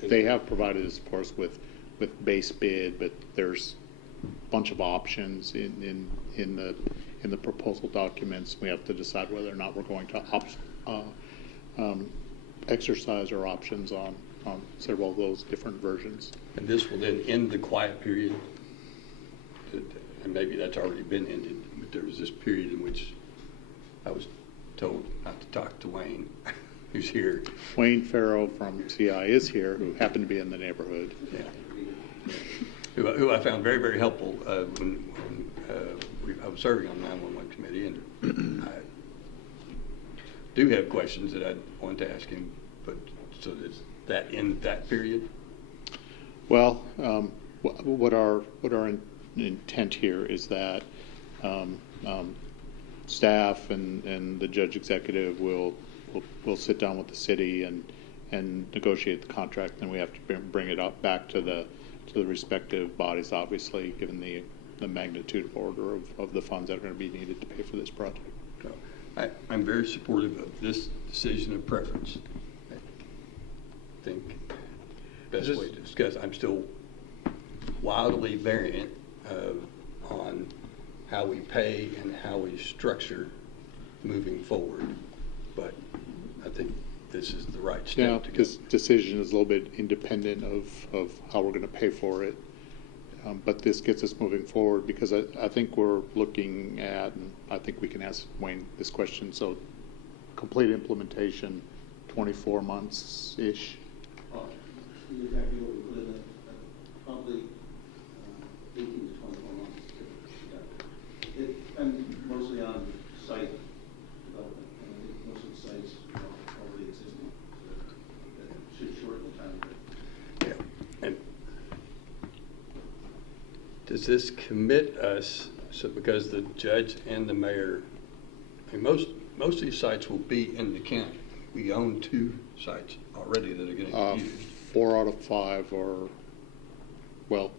They have provided us, of course, with base bid, but there's a bunch of options in the proposal documents. We have to decide whether or not we're going to exercise our options on several of those different versions. And this will then end the quiet period. And maybe that's already been ended, but there was this period in which I was told not to talk to Wayne, who's here. Wayne Farrow from CI is here, who happened to be in the neighborhood. Yeah. Who I found very, very helpful when I was serving on the 911 committee, and I do have questions that I want to ask him, but so does that end that period? Well, what our intent here is that staff and the judge executive will sit down with the city and negotiate the contract. Then we have to bring it up back to the respective bodies, obviously, given the magnitude order of the funds that are going to be needed to pay for this project. So I'm very supportive of this decision of preference. I think best way to discuss. I'm still wildly variant on how we pay and how we structure moving forward, but I think this is the right step to go. This decision is a little bit independent of how we're going to pay for it, but this gets us moving forward because I think we're looking at, and I think we can ask Wayne this question, so complete implementation, 24 months-ish. Exactly what we put in it, probably 18 to 24 months. And mostly on site development. And most of the sites are already existing. So that should shorten the time. Yeah. And does this commit us, so because the judge and the mayor, I mean, most of these sites will be in the county. We own 2 sites already that are going to be used. 4 out of 5 are, well,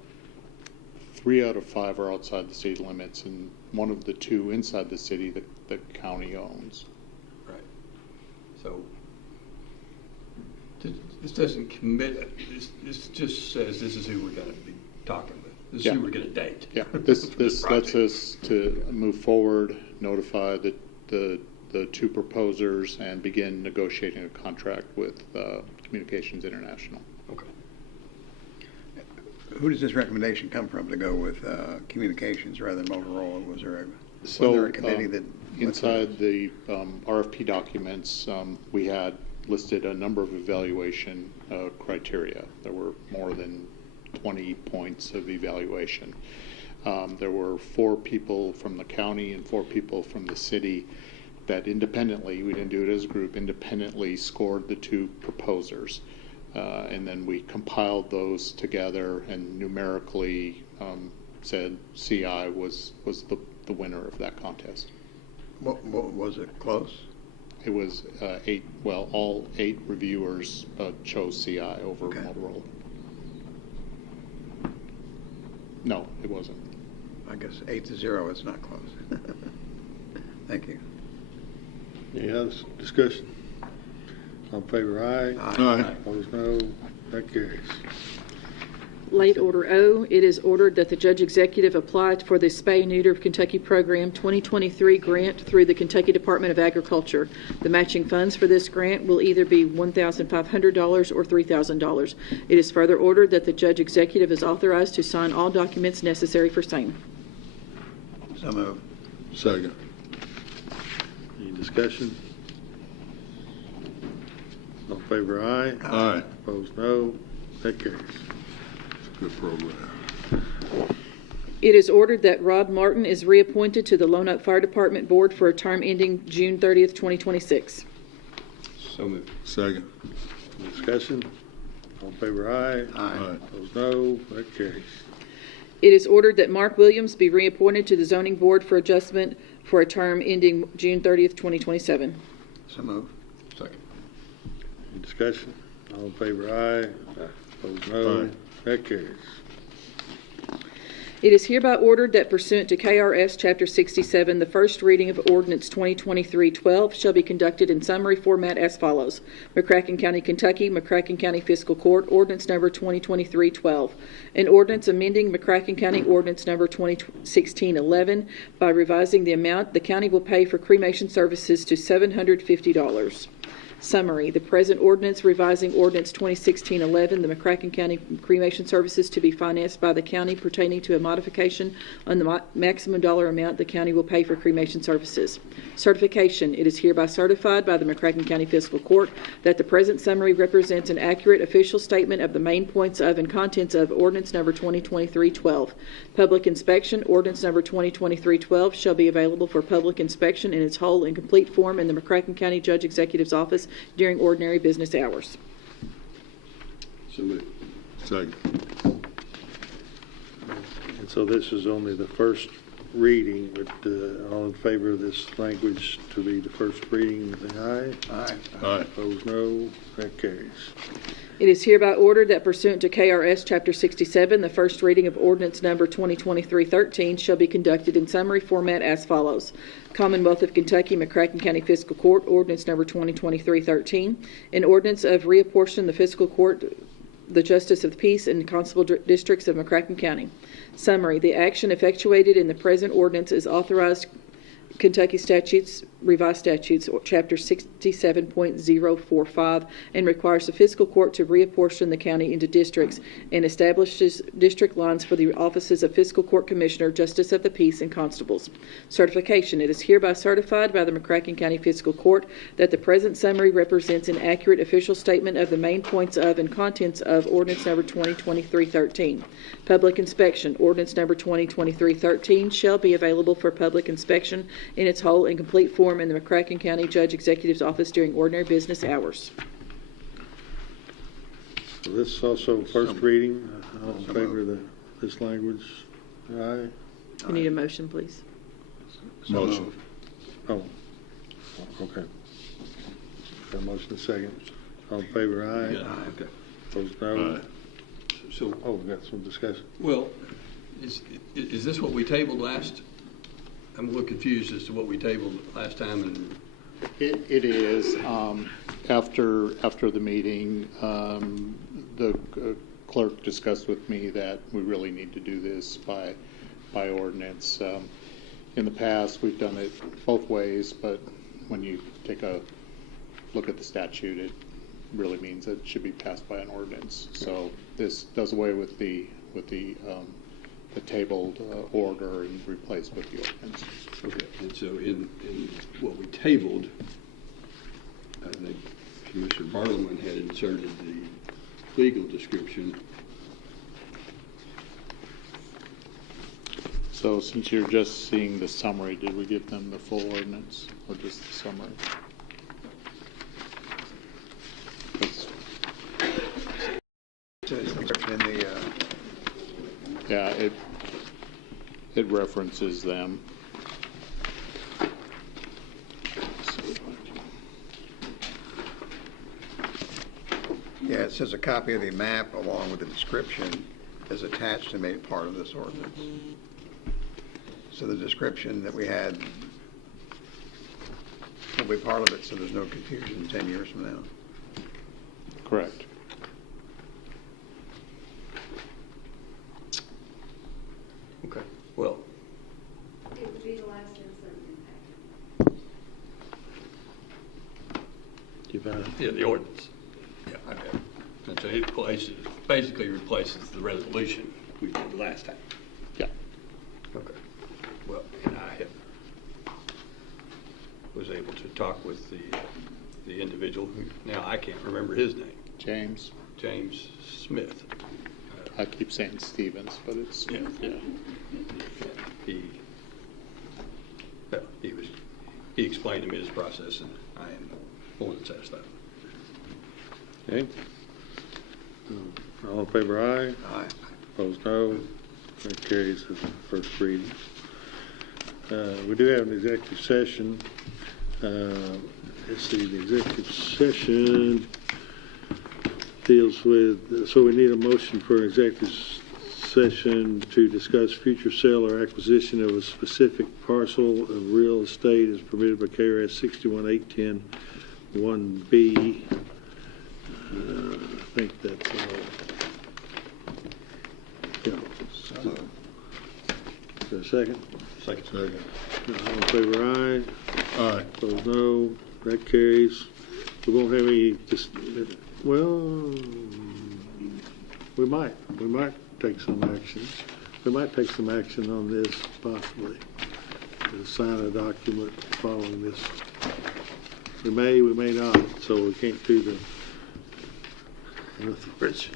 3 out of 5 are outside the city limits, and 1 of the 2 inside the city that the county owns. Right. So this doesn't commit. This just says this is who we're going to be talking with. This is who we're going to date. Yeah. This lets us to move forward, notify the 2 proposers, and begin negotiating a contract with Communications International. Okay. Who does this recommendation come from to go with communications rather than Motorola? Was there a committee that inside the RFP documents, we had listed a number of evaluation criteria. There were more than 20 points of evaluation. There were 4 people from the county and 4 people from the city that independently, we didn't do it as a group, independently scored the 2 proposers. And then we compiled those together and numerically said CI was the winner of that contest. What was it close? It was 8, well, all 8 reviewers chose CI over Motorola. No, it wasn't. I guess 8-0 is not close. Thank you. Any other discussion? All in favor, aye. Aye. Opposed, no. That carries. Late Order O, it is ordered that the Judge Executive apply for the Spay Neuter of Kentucky Program 2023 grant through the Kentucky Department of Agriculture. The matching funds for this grant will either be $1,500 or $3,000. It is further ordered that the Judge Executive is authorized to sign all documents necessary for same. So moved. Second. Any discussion? All in favor, aye. Aye. Opposed, no. That carries. Good program. It is ordered that Rod Martin is reappointed to the Lone Oak Fire Department Board for a term ending June 30th, 2026. So moved. Second. Discussion. All in favor, aye. Aye. Opposed, no. That carries. It is ordered that Mark Williams be reappointed to the Zoning Board for Adjustment for a term ending June 30th, 2027. So moved. Second. Any discussion? All in favor, aye. Opposed, no. Aye. That carries. It is hereby ordered that pursuant to KRS Chapter 67, the first reading of Ordinance 2023-12 shall be conducted in summary format as follows. McCracken County, Kentucky, McCracken County Fiscal Court, Ordinance Number 2023-12. An ordinance amending McCracken County Ordinance Number 2016-11 by revising the amount the county will pay for cremation services to $750. Summary. The present ordinance revising Ordinance 2016-11, the McCracken County cremation services to be financed by the county pertaining to a modification on the maximum dollar amount the county will pay for cremation services. Certification. It is hereby certified by the McCracken County Fiscal Court that the present summary represents an accurate official statement of the main points of and contents of Ordinance Number 2023-12. Public inspection. Ordinance Number 2023-12 shall be available for public inspection in its whole and complete form in the McCracken County Judge Executive's office during ordinary business hours. So moved. Second. And so this is only the first reading, but all in favor of this language to be the first reading, say aye. Aye. Aye. Opposed, no. That carries. It is hereby ordered that pursuant to KRS Chapter 67, the first reading of Ordinance Number 2023-13 shall be conducted in summary format as follows. Commonwealth of Kentucky, McCracken County Fiscal Court, Ordinance Number 2023-13. An ordinance of reapportion the fiscal court, the Justice of the Peace, and Constable Districts of McCracken County. Summary. The action effectuated in the present ordinance is authorized Kentucky statutes, revised statutes, Chapter 67.045, and requires the fiscal court to reapportion the county into districts and establishes district lines for the offices of fiscal court commissioner, justice of the peace, and constables. Certification. It is hereby certified by the McCracken County Fiscal Court that the present summary represents an accurate official statement of the main points of and contents of Ordinance Number 2023-13. Public inspection. Ordinance Number 2023-13 shall be available for public inspection in its whole and complete form in the McCracken County Judge Executive's office during ordinary business hours. So this is also first reading. All in favor of this language, aye. We need a motion, please. Motion. Oh, okay. Got a motion, a second. All in favor, aye. Yeah, okay. Opposed, no. Aye. So, Oh, we got some discussion. well, is this what we tabled last? I'm a little confused as to what we tabled last time, and It is. After the meeting, the clerk discussed with me that we really need to do this by ordinance. In the past, we've done it both ways, but when you take a look at the statute, it really means that it should be passed by an ordinance. So this does away with the tabled order and replaced with the ordinance. okay. And so in what we tabled, I think Commissioner Bartleman had inserted the legal description. So since you're just seeing the summary, did we give them the full ordinance or just the summary? That's- In the, Yeah, it references them. yeah, it says a copy of the map along with the description is attached and made part of this ordinance. So the description that we had will be part of it, so there's no confusion 10 years from now. Correct. Okay. Well, It would be the last insert impact. yeah, the ordinance. Yeah, I got it. And so it basically replaces the resolution we did last time. Yeah. Okay. Well, and I was able to talk with the the individual who, now I can't remember his name, James, James Smith. I keep saying Stevens, but it's Smith, yeah. He explained to me his process, and I am more than satisfied. Okay. All in favor, aye. Aye. Opposed, no. That carries as first reading. We do have an executive session. Let's see, the executive session deals with, so we need a motion for executive session to discuss future sale or acquisition of a specific parcel of real estate as permitted by KRS 61810 1B. I think that's all. Yeah. Is there a second? Second. All in favor, aye. Aye. Opposed, no. That carries. We won't have any, well, we might take some action. We might take some action on this possibly. To sign a document following this. We may not, so we can't do the, in other words.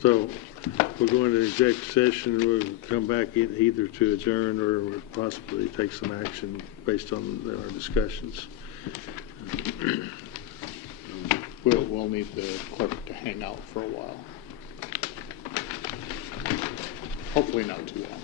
So we're going to executive session. We'll come back in either to adjourn or possibly take some action based on our discussions. We'll need the clerk to hang out for a while. Hopefully not too long.